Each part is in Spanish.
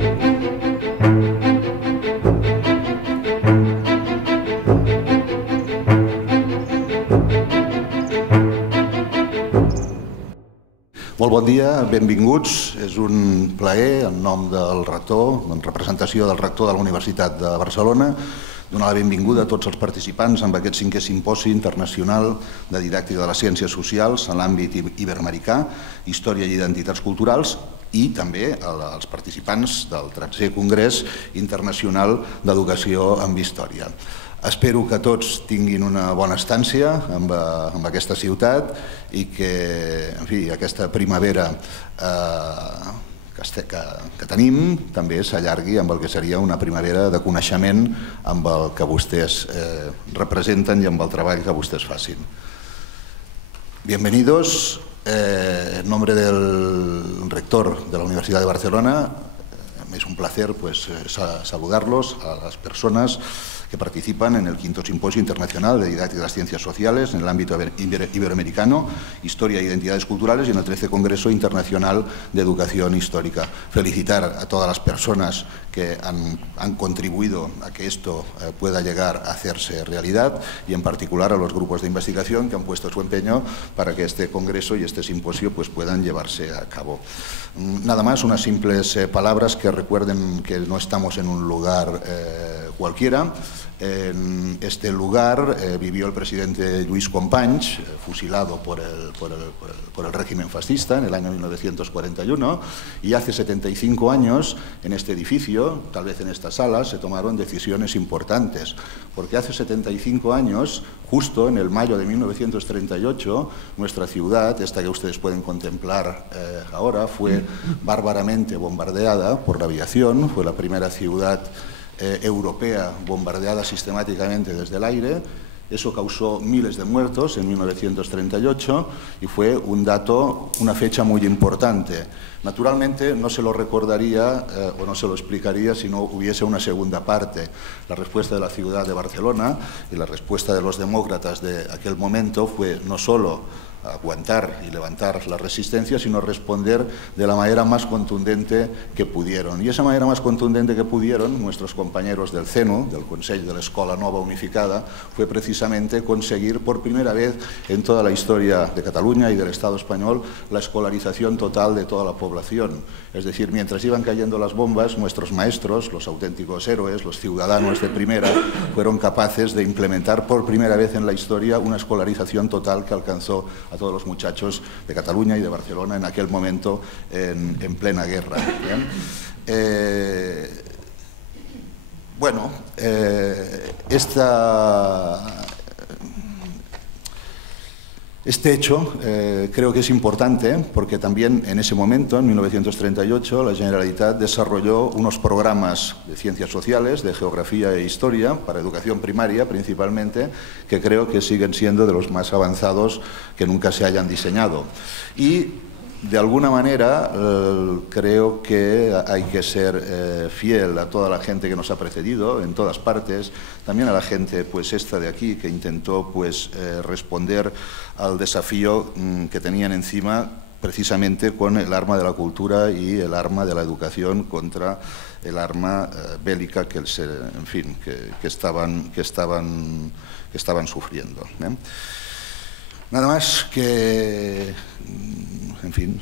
Molt bon dia, benvinguts. És un plaer, en nom del rector, en representació del rector de la Universitat de Barcelona, donar la benvinguda a tots els participants en aquest 5è Simposi Internacional de Didàctica de les Ciències Socials en l'àmbit iberoamericà, Història i Identitats Culturals, i també als participants del 13è Congrés Internacional d'Educació en Història. Espero que tots tinguin una bona estància en aquesta ciutat i que, en fi, aquesta primavera que tenim també s'allargui amb el que seria una primavera de coneixement amb el que vostès representen i amb el treball que vostès facin. Bienvenidos. En nombre del rector de la Universidad de Barcelona, es un placer saludarlos a las personas que participan en el 5º Simposio Internacional de Didáctica de las Ciencias Sociales en el ámbito iberoamericano, Historia e Identidades Culturales, y en el 13º Congreso Internacional de Educación Histórica. Felicitar a todas las personas que han contribuido a que esto pueda llegar a hacerse realidad y en particular a los grupos de investigación que han puesto su empeño para que este congreso y este simposio puedan llevarse a cabo. Nada más, unas simples palabras que recuerden que no estamos en un lugar cualquiera. En este lugar vivió el presidente Lluís Companys, fusilado por el régimen fascista en el año 1941, y hace 75 años en este edificio, tal vez en esta sala, se tomaron decisiones importantes, porque hace 75 años, justo en el mayo de 1938, nuestra ciudad, esta que ustedes pueden contemplar ahora, fue bárbaramente bombardeada por la aviación, fue la primera ciudad europea bombardeada sistemáticamente desde el aire. Eso causó miles de muertos en 1938 y fue una fecha muy importante. Naturalmente no se lo recordaría o no se lo explicaría si no hubiese una segunda parte. La respuesta de la ciudad de Barcelona y la respuesta de los demócratas de aquel momento fue no solo aguantar y levantar la resistencia, sino responder de la manera más contundente que pudieron. Y esa manera más contundente que pudieron nuestros compañeros del CENU, del Consell de l'Escola Nova Unificada, fue precisamente conseguir por primera vez en toda la historia de Cataluña y del Estado español la escolarización total de toda la población. Es decir, mientras iban cayendo las bombas, nuestros maestros, los auténticos héroes, los ciudadanos de primera, fueron capaces de implementar por primera vez en la historia una escolarización total que alcanzó a todos los muchachos de Cataluña y de Barcelona en aquel momento en plena guerra. Este hecho creo que es importante porque también en ese momento, en 1938, la Generalitat desarrolló unos programas de ciencias sociales, de geografía e historia, para educación primaria principalmente, que creo que siguen siendo de los más avanzados que nunca se hayan diseñado. Y de alguna manera creo que hay que ser fiel a toda la gente que nos ha precedido en todas partes, también a la gente esta de aquí que intentó responder al desafío que tenían encima precisamente con el arma de la cultura y el arma de la educación contra el arma bélica que estaban sufriendo. Nada más que, en fin,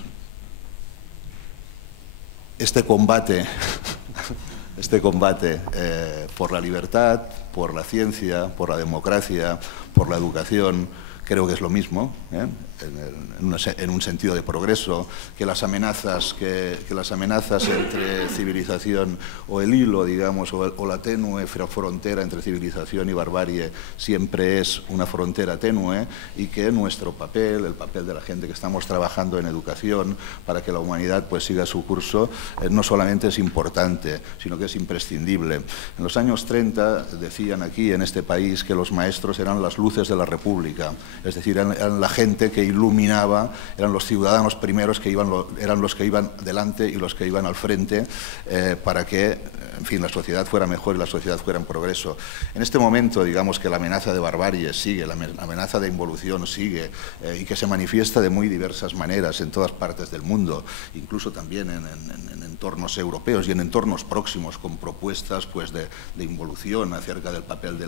este combate por la libertad, por la ciencia, por la democracia, por la educación, creo que es lo mismo, en un sentido de progreso, que las amenazas entre civilización o el hilo, digamos, o la tenue frontera entre civilización y barbarie siempre es una frontera tenue, y que nuestro papel, el papel de la gente que estamos trabajando en educación para que la humanidad siga su curso, no solamente es importante, sino que es imprescindible. En los años 30 decían aquí en este país que los maestros eran las luces de la República. es decir, eran la gente que iluminaba, eran los ciudadanos primeros que eran los que iban delante y los que iban al frente para que, en fin, la sociedad fuera mejor y la sociedad fuera en progreso. En este momento, digamos que la amenaza de barbarie sigue, la amenaza de involución sigue y que se manifiesta de muy diversas maneras en todas partes del mundo, incluso también en entornos europeos y en entornos próximos, con propuestas pues, de involución acerca del papel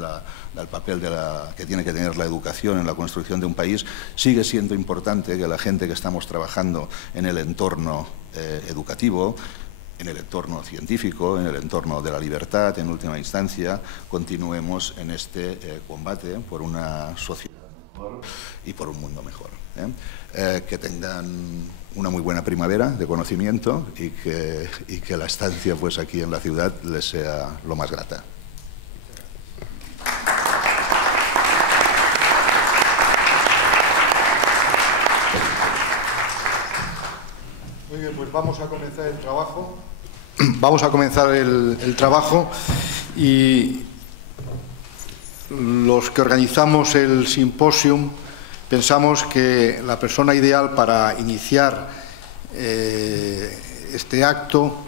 que tiene que tener la educación en la construcción de un país. Sigue siendo importante que la gente que estamos trabajando en el entorno educativo, en el entorno científico, en el entorno de la libertad, en última instancia, continuemos en este combate por una sociedad mejor y por un mundo mejor. Que tengan una muy buena primavera de conocimiento y que la estancia pues, aquí en la ciudad les sea lo más grata. Muy bien, pues vamos a comenzar el trabajo. Vamos a comenzar el trabajo y los que organizamos el simposium pensamos que la persona ideal para iniciar este acto,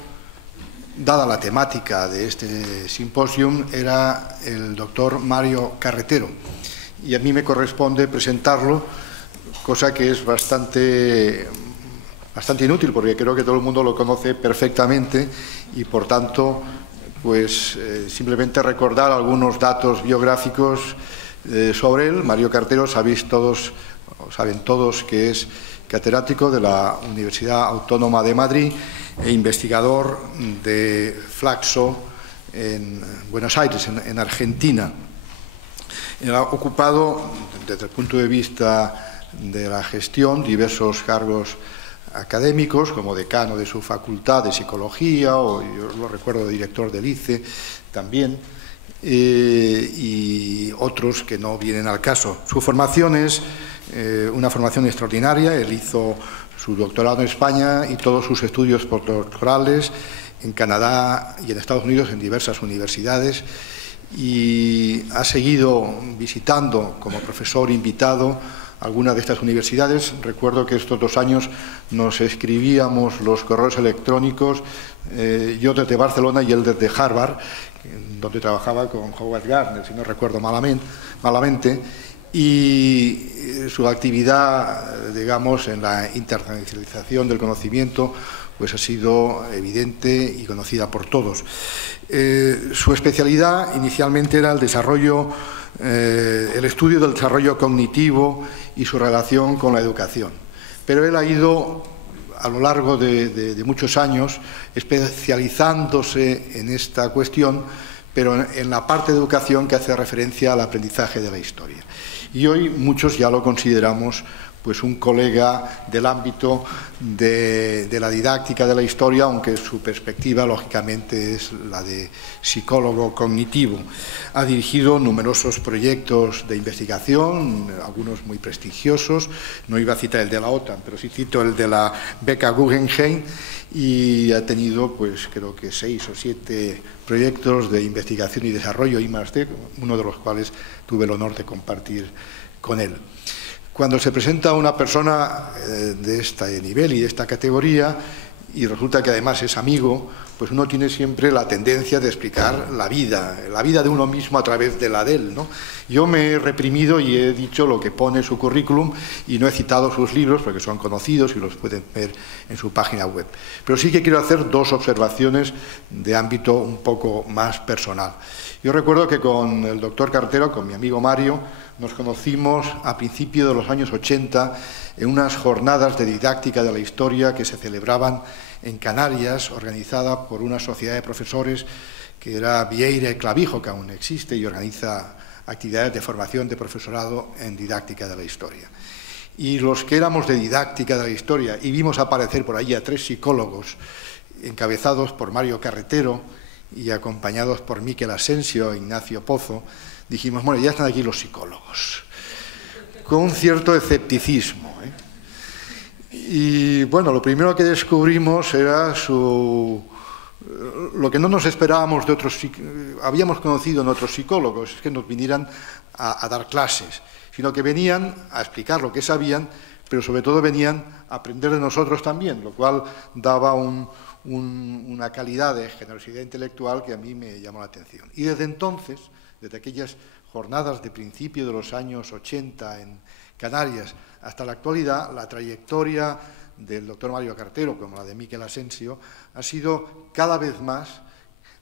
dada la temática de este simposium, era el doctor Mario Carretero. Y a mí me corresponde presentarlo, cosa que es bastante inútil, porque creo que todo el mundo lo conoce perfectamente y, por tanto, pues simplemente recordar algunos datos biográficos sobre él. Mario Carretero, saben todos que es catedrático de la Universidad Autónoma de Madrid e investigador de Flaxo en Buenos Aires, en Argentina. Ha ocupado, desde el punto de vista de la gestión, diversos cargos académicos, como decano de su facultad de psicología, o yo lo recuerdo, director del ICE también, y otros que no vienen al caso. Su formación es una formación extraordinaria. Él hizo su doctorado en España y todos sus estudios postdoctorales en Canadá y en Estados Unidos en diversas universidades, y ha seguido visitando como profesor invitado algunas de estas universidades. Recuerdo que estos 2 años nos escribíamos los correos electrónicos, yo desde Barcelona y él desde Harvard, donde trabajaba con Howard Gardner, si no recuerdo malamente, y su actividad, digamos, en la internacionalización del conocimiento pues ha sido evidente y conocida por todos. Su especialidad inicialmente era el estudio del desarrollo cognitivo y su relación con la educación. Pero él ha ido, a lo largo de muchos años, especializándose en esta cuestión, pero en la parte de educación que hace referencia al aprendizaje de la historia. Y hoy muchos ya lo consideramos pues un colega del ámbito de la didáctica de la historia, aunque su perspectiva, lógicamente, es la de psicólogo cognitivo. Ha dirigido numerosos proyectos de investigación, algunos muy prestigiosos. No iba a citar el de la OTAN, pero sí cito el de la beca Guggenheim, y ha tenido, pues creo que 6 o 7 proyectos de investigación y desarrollo, I+D, uno de los cuales tuve el honor de compartir con él. Cuando se presenta una persona de este nivel y de esta categoría, y resulta que además es amigo, pues uno tiene siempre la tendencia de explicar la vida de uno mismo a través de la de él, ¿no? Yo me he reprimido y he dicho lo que pone en su currículum y no he citado sus libros porque son conocidos y los pueden ver en su página web. Pero sí que quiero hacer 2 observaciones de ámbito un poco más personal. Yo recuerdo que con el doctor Carretero, con mi amigo Mario, nos conocimos a principios de los años 80 en unas jornadas de didáctica de la historia que se celebraban en Canarias, organizada por una sociedad de profesores que era Vieira y Clavijo, que aún existe y organiza actividades de formación de profesorado en didáctica de la historia. Y los que éramos de didáctica de la historia y vimos aparecer por ahí a 3 psicólogos encabezados por Mario Carretero y acompañados por Miquel Asensio e Ignacio Pozo, dijimos, bueno, ya están aquí los psicólogos, con un cierto escepticismo, Y bueno, lo primero que descubrimos era su lo que no nos esperábamos de otros, habíamos conocido en otros psicólogos, es que nos vinieran a dar clases, sino que venían a explicar lo que sabían, pero sobre todo venían a aprender de nosotros también, lo cual daba una calidad de generosidad intelectual que a mí me llamó la atención. Y desde entonces, desde aquellas jornadas de principio de los años 80 en Canarias hasta la actualidad, la trayectoria del doctor Mario Cartero, como la de Miquel Asensio, ha sido cada vez más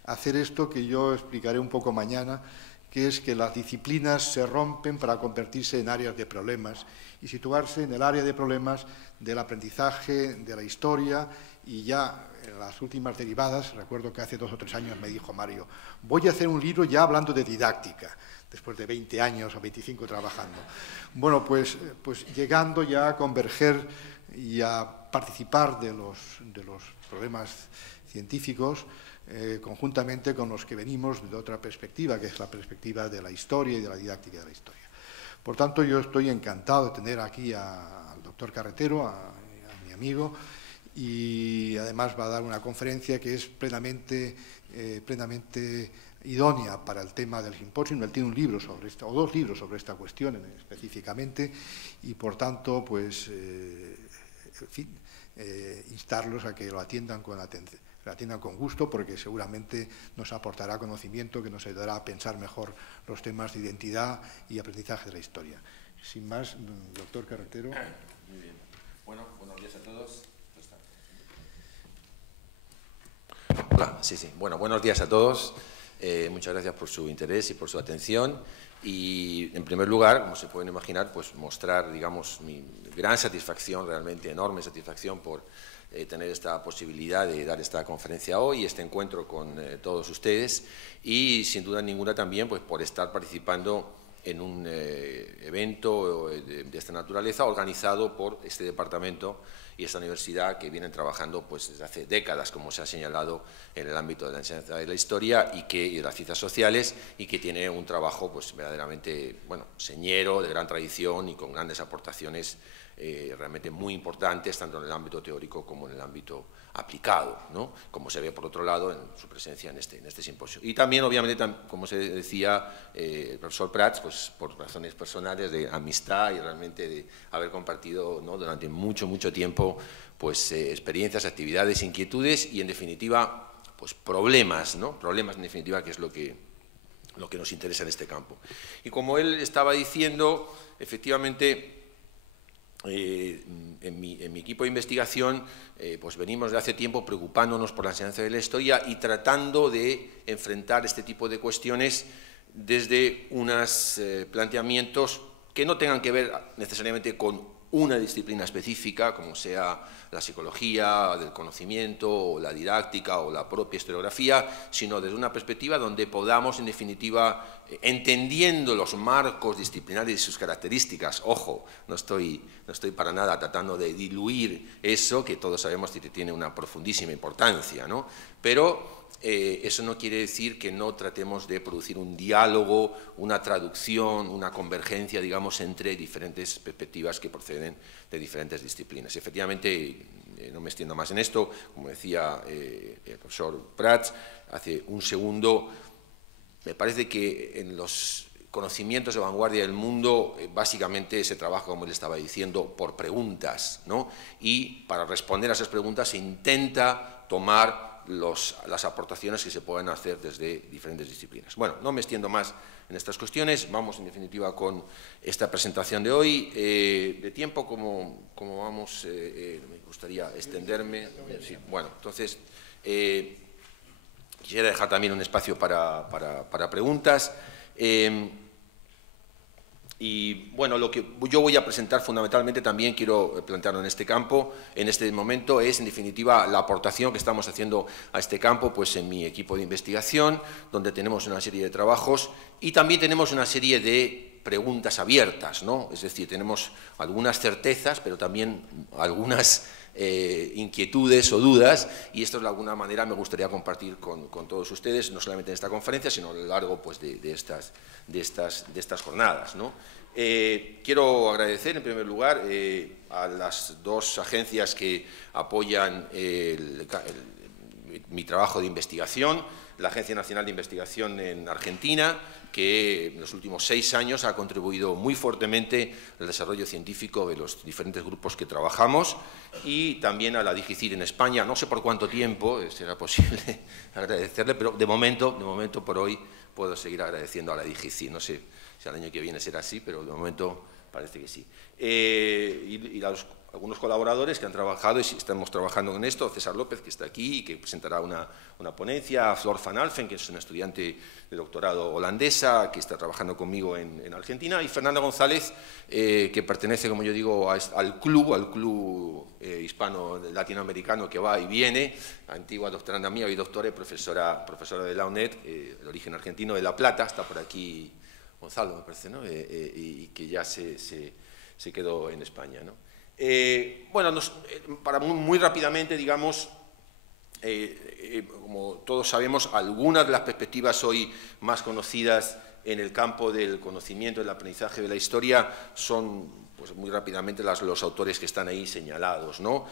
hacer esto que yo explicaré un poco mañana, que es que las disciplinas se rompen para convertirse en áreas de problemas y situarse en el área de problemas del aprendizaje, de la historia, y ya en las últimas derivadas, recuerdo que hace 2 o 3 años me dijo Mario, voy a hacer un libro ya hablando de didáctica, después de 20 años o 25 trabajando. Bueno, pues llegando ya a converger y a participar de los problemas científicos conjuntamente con los que venimos de otra perspectiva, que es la perspectiva de la historia y de la didáctica de la historia. Por tanto, yo estoy encantado de tener aquí al doctor Carretero, a mi amigo, y además va a dar una conferencia que es plenamente idónea para el tema del simposio. Él tiene un libro sobre esta, o 2 libros sobre esta cuestión específicamente, y por tanto, pues, en fin, instarlos a que lo atiendan con atención, lo atiendan con gusto, porque seguramente nos aportará conocimiento que nos ayudará a pensar mejor los temas de identidad y aprendizaje de la historia. Sin más, doctor Carretero. Muy bien. Bueno, buenos días a todos. Hola, sí. Bueno, buenos días a todos. Muchas gracias por su interés y por su atención. Y, en primer lugar, como se pueden imaginar, pues mostrar, digamos, mi gran satisfacción, realmente enorme satisfacción por tener esta posibilidad de dar esta conferencia hoy, este encuentro con todos ustedes, y, sin duda ninguna, también pues por estar participando en un evento de esta naturaleza organizado por este departamento y esta universidad, que vienen trabajando pues desde hace décadas, como se ha señalado, en el ámbito de la enseñanza de la historia y de las ciencias sociales, y que tiene un trabajo pues verdaderamente, bueno, señero, de gran tradición y con grandes aportaciones realmente muy importantes, tanto en el ámbito teórico como en el ámbito aplicado, ¿no? Como se ve, por otro lado, en su presencia en este simposio. Y también, obviamente, como se decía, el profesor Prats, pues por razones personales de amistad y realmente de haber compartido, ¿no?, durante mucho tiempo pues experiencias, actividades, inquietudes y, en definitiva, pues problemas, ¿no? Problemas, en definitiva, que es lo que nos interesa en este campo. Y como él estaba diciendo, efectivamente, en mi equipo de investigación pues venimos de hace tiempo preocupándonos por la enseñanza de la historia y tratando de enfrentar este tipo de cuestiones desde unos planteamientos que no tengan que ver necesariamente con una disciplina específica, como sea la psicología del conocimiento, o la didáctica, o la propia historiografía, sino desde una perspectiva donde podamos, en definitiva, entendiendo los marcos disciplinares y sus características, ojo, no estoy para nada tratando de diluir eso, que todos sabemos que tiene una profundísima importancia, ¿no? Pero eso no quiere decir que no tratemos de producir un diálogo, una traducción, una convergencia, digamos, entre diferentes perspectivas que proceden de diferentes disciplinas. Efectivamente, no me extiendo más en esto, como decía el profesor Prats hace un segundo, me parece que en los conocimientos de vanguardia del mundo básicamente se trabaja, como él estaba diciendo, por preguntas, ¿no? Y para responder a esas preguntas se intenta tomar las aportaciones que se pueden hacer desde diferentes disciplinas. Bueno, no me extiendo más en estas cuestiones, vamos en definitiva con esta presentación de hoy. De tiempo, como vamos, me gustaría extenderme. Sí, bueno, entonces quisiera dejar también un espacio para preguntas. Y bueno, lo que yo voy a presentar fundamentalmente, también quiero plantearlo en este campo, en este momento, es en definitiva la aportación que estamos haciendo a este campo pues en mi equipo de investigación, donde tenemos una serie de trabajos y también tenemos una serie de preguntas abiertas, ¿no? Es decir, tenemos algunas certezas, pero también algunas inquietudes o dudas, y esto de alguna manera me gustaría compartir con todos ustedes, no solamente en esta conferencia, sino a lo largo pues, de estas jornadas, ¿no? Quiero agradecer en primer lugar a las 2 agencias que apoyan mi trabajo de investigación, la Agencia Nacional de Investigación en Argentina, que en los últimos 6 años ha contribuido muy fuertemente al desarrollo científico de los diferentes grupos que trabajamos, y también a la DIGICIT en España. No sé por cuánto tiempo será posible agradecerle, pero de momento por hoy puedo seguir agradeciendo a la DIGICIT. No sé si al año que viene será así, pero de momento parece que sí. Algunos colaboradores que han trabajado y estamos trabajando en esto: César López, que está aquí y que presentará una ponencia; Flor van Alphen, que es una estudiante de doctorado holandesa que está trabajando conmigo en Argentina; y Fernanda González, que pertenece, como yo digo, al club hispano latinoamericano que va y viene, antigua doctoranda mía, hoy doctora y profesora de la UNED, de origen argentino, de La Plata. Está por aquí Gonzalo, me parece, ¿no? Y que ya se quedó en España, ¿no? Bueno, para muy rápidamente, digamos, como todos sabemos, algunas de las perspectivas hoy más conocidas en el campo del conocimiento, del aprendizaje de la historia, son, pues muy rápidamente, los autores que están ahí señalados, ¿no?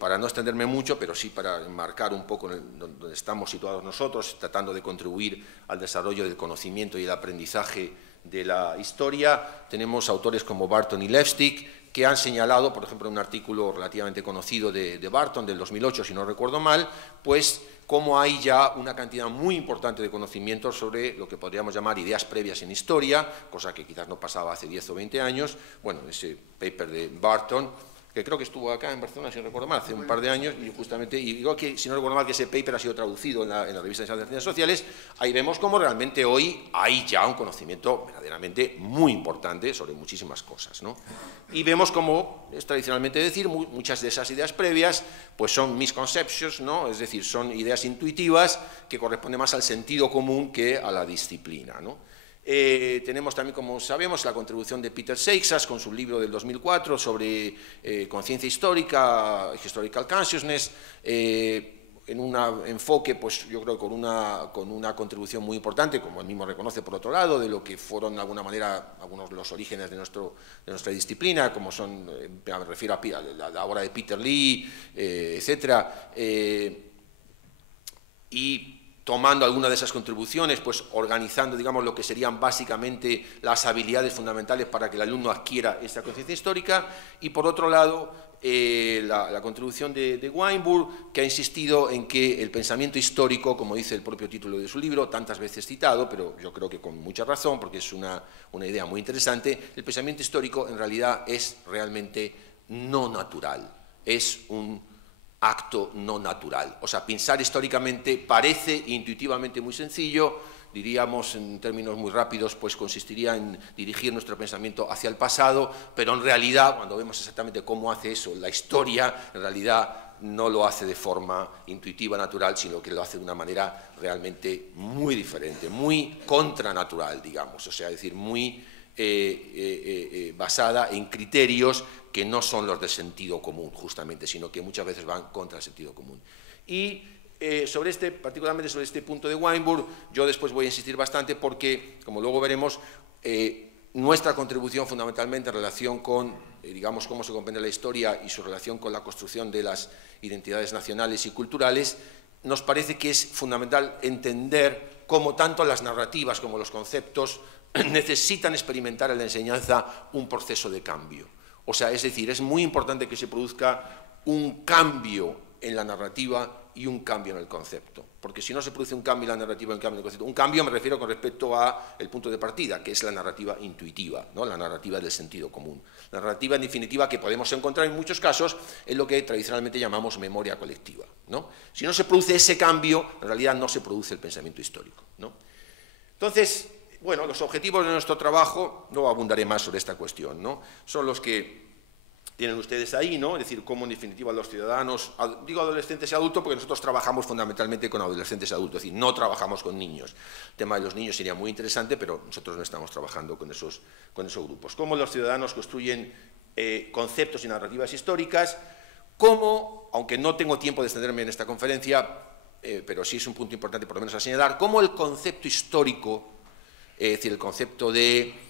Para no extenderme mucho, pero sí para enmarcar un poco donde estamos situados nosotros, tratando de contribuir al desarrollo del conocimiento y el aprendizaje de la historia, tenemos autores como Barton y Levstick, que han señalado, por ejemplo, en un artículo relativamente conocido de Barton del 2008, si no recuerdo mal, pues cómo hay ya una cantidad muy importante de conocimientos sobre lo que podríamos llamar ideas previas en historia, cosa que quizás no pasaba hace 10 o 20 años. Bueno, ese paper de Barton, que creo que estuvo acá en Barcelona, si no recuerdo mal, hace un par de años, y justamente, y digo que, si no recuerdo mal, que ese paper ha sido traducido en la revista de Ciencias Sociales. Ahí vemos cómo realmente hoy hay ya un conocimiento verdaderamente muy importante sobre muchísimas cosas, ¿no? Y vemos cómo, es tradicionalmente decir, muchas de esas ideas previas pues son misconceptions, ¿no? Es decir, son ideas intuitivas que corresponden más al sentido común que a la disciplina, ¿no? Tenemos también, como sabemos, la contribución de Peter Seixas con su libro del 2004 sobre conciencia histórica, Historical Consciousness, en un enfoque, pues yo creo, con una contribución muy importante, como él mismo reconoce, por otro lado, de lo que fueron de alguna manera algunos de los orígenes de nuestra disciplina, como son, me refiero a la obra de Peter Lee, etcétera, y tomando alguna de esas contribuciones, pues organizando, digamos, lo que serían básicamente las habilidades fundamentales para que el alumno adquiera esta conciencia histórica. Y por otro lado, la contribución de Weinberg, que ha insistido en que el pensamiento histórico, como dice el propio título de su libro, tantas veces citado, pero yo creo que con mucha razón, porque es una idea muy interesante, el pensamiento histórico en realidad es realmente no natural, es un acto no natural. O sea, pensar históricamente parece intuitivamente muy sencillo, diríamos en términos muy rápidos, pues consistiría en dirigir nuestro pensamiento hacia el pasado, pero en realidad, cuando vemos exactamente cómo hace eso la historia, en realidad no lo hace de forma intuitiva, natural, sino que lo hace de una manera realmente muy diferente, muy contranatural, digamos, o sea, es decir, muy basada en criterios que no son los del sentido común, justamente, sino que muchas veces van contra el sentido común. Y particularmente sobre este punto de Weinberg, yo después voy a insistir bastante porque, como luego veremos, nuestra contribución fundamentalmente en relación con, digamos, cómo se comprende la historia y su relación con la construcción de las identidades nacionales y culturales, nos parece que es fundamental entender cómo tanto las narrativas como los conceptos necesitan experimentar en la enseñanza un proceso de cambio. O sea, es decir, es muy importante que se produzca un cambio en la narrativa y un cambio en el concepto, porque si no se produce un cambio en la narrativa y un cambio en el concepto, un cambio me refiero con respecto al punto de partida, que es la narrativa intuitiva, ¿no? La narrativa del sentido común. La narrativa, en definitiva, que podemos encontrar en muchos casos en lo que tradicionalmente llamamos memoria colectiva, ¿no? Si no se produce ese cambio, en realidad no se produce el pensamiento histórico, ¿no? Entonces, bueno, los objetivos de nuestro trabajo, no abundaré más sobre esta cuestión, ¿no? Son los que tienen ustedes ahí, ¿no? Es decir, cómo en definitiva los ciudadanos, digo adolescentes y adultos porque nosotros trabajamos fundamentalmente con adolescentes y adultos, es decir, no trabajamos con niños. El tema de los niños sería muy interesante, pero nosotros no estamos trabajando con esos grupos. Cómo los ciudadanos construyen conceptos y narrativas históricas, cómo, aunque no tengo tiempo de extenderme en esta conferencia, pero sí es un punto importante por lo menos a señalar, cómo el concepto histórico, es decir, el concepto de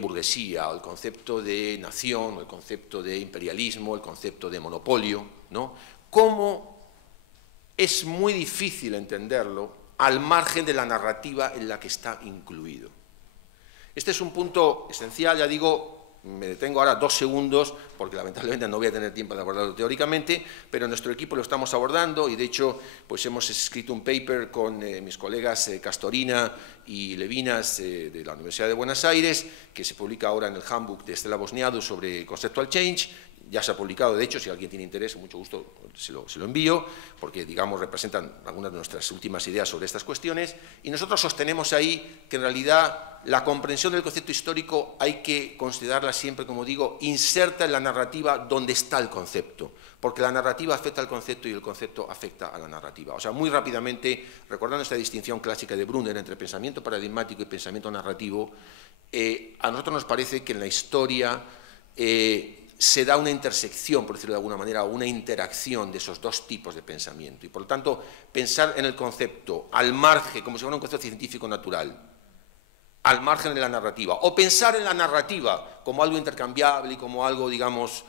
burguesía, o el concepto de nación, o el concepto de imperialismo, el concepto de monopolio, ¿no? Cómo es muy difícil entenderlo al margen de la narrativa en la que está incluido. Este es un punto esencial, ya digo, me detengo ahora 2 segundos, porque lamentablemente no voy a tener tiempo de abordarlo teóricamente, pero en nuestro equipo lo estamos abordando y de hecho pues hemos escrito un paper con mis colegas Castorina y Levinas de la Universidad de Buenos Aires, que se publica ahora en el handbook de Estela Bosniadu sobre Conceptual Change. Ya se ha publicado, de hecho, si alguien tiene interés, con mucho gusto se lo envío, porque, digamos, representan algunas de nuestras últimas ideas sobre estas cuestiones, y nosotros sostenemos ahí que, en realidad, la comprensión del concepto histórico hay que considerarla siempre, como digo, inserta en la narrativa donde está el concepto, porque la narrativa afecta al concepto y el concepto afecta a la narrativa. O sea, muy rápidamente, recordando esta distinción clásica de Brunner entre pensamiento paradigmático y pensamiento narrativo, a nosotros nos parece que en la historia se da una intersección, por decirlo de alguna manera, o una interacción de esos 2 tipos de pensamiento. Y, por lo tanto, pensar en el concepto al margen, como si fuera un concepto científico natural, al margen de la narrativa, o pensar en la narrativa como algo intercambiable y como algo, digamos,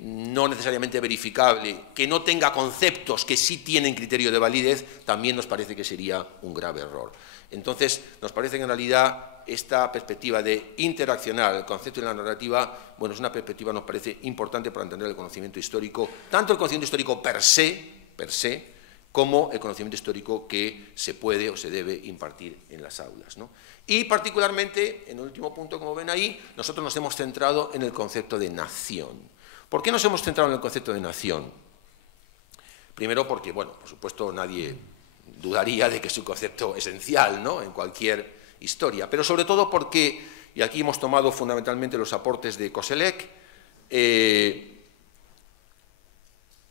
no necesariamente verificable, que no tenga conceptos que sí tienen criterio de validez, también nos parece que sería un grave error. Entonces, nos parece que en realidad esta perspectiva de interaccionar el concepto y la narrativa, bueno, es una perspectiva, nos parece, importante para entender el conocimiento histórico, tanto el conocimiento histórico per se, como el conocimiento histórico que se puede o se debe impartir en las aulas, ¿no? Y particularmente, en el último punto, como ven ahí, nosotros nos hemos centrado en el concepto de nación. ¿Por qué nos hemos centrado en el concepto de nación? Primero porque, bueno, por supuesto, nadie dudaría de que es un concepto esencial, ¿no?, en cualquier historia, pero sobre todo porque, y aquí hemos tomado fundamentalmente los aportes de Koselleck,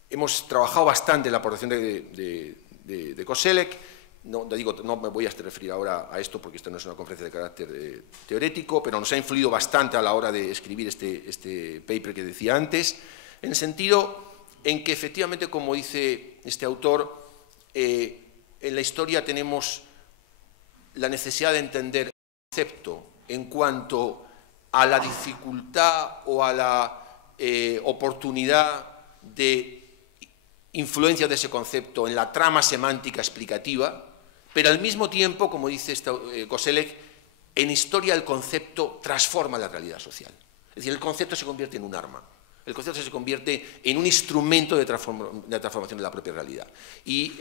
hemos trabajado bastante en la aportación de Koselleck. No me voy a referir ahora a esto porque esto no es una conferencia de carácter teórico, pero nos ha influido bastante a la hora de escribir este paper que decía antes, en el sentido en que efectivamente, como dice este autor, en la historia tenemos la necesidad de entender el concepto en cuanto a la dificultad o a la oportunidad de influencia de ese concepto en la trama semántica explicativa, pero al mismo tiempo, como dice Koselleck, en historia el concepto transforma la realidad social. Es decir, el concepto se convierte en un arma. El concepto se convierte en un instrumento de transformación de la propia realidad. Y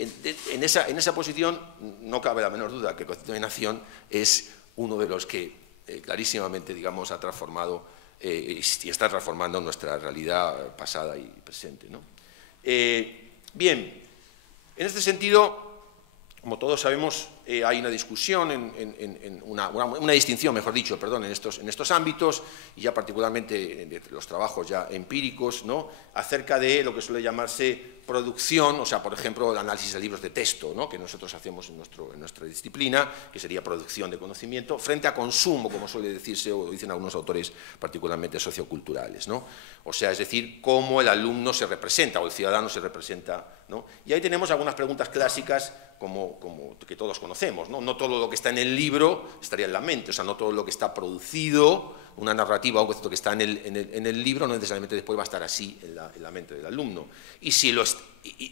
en esa posición no cabe la menor duda que el concepto de nación es uno de los que clarísimamente, digamos, ha transformado y está transformando nuestra realidad pasada y presente, ¿no? Bien, en este sentido, como todos sabemos, hay una discusión, una distinción, mejor dicho, perdón, en estos ámbitos, y ya particularmente de los trabajos ya empíricos, ¿no?, acerca de lo que suele llamarse producción, o sea, por ejemplo, el análisis de libros de texto, ¿no?, que nosotros hacemos en nuestra disciplina, que sería producción de conocimiento, frente a consumo, como suele decirse, o dicen algunos autores particularmente socioculturales, ¿no? O sea, es decir, cómo el alumno se representa, o el ciudadano se representa, ¿no? Y ahí tenemos algunas preguntas clásicas, como que todos conocemos, ¿no? No todo lo que está en el libro estaría en la mente, o sea, no todo lo que está producido, una narrativa o un concepto que está en el libro, no necesariamente después va a estar así en la mente del alumno. Y si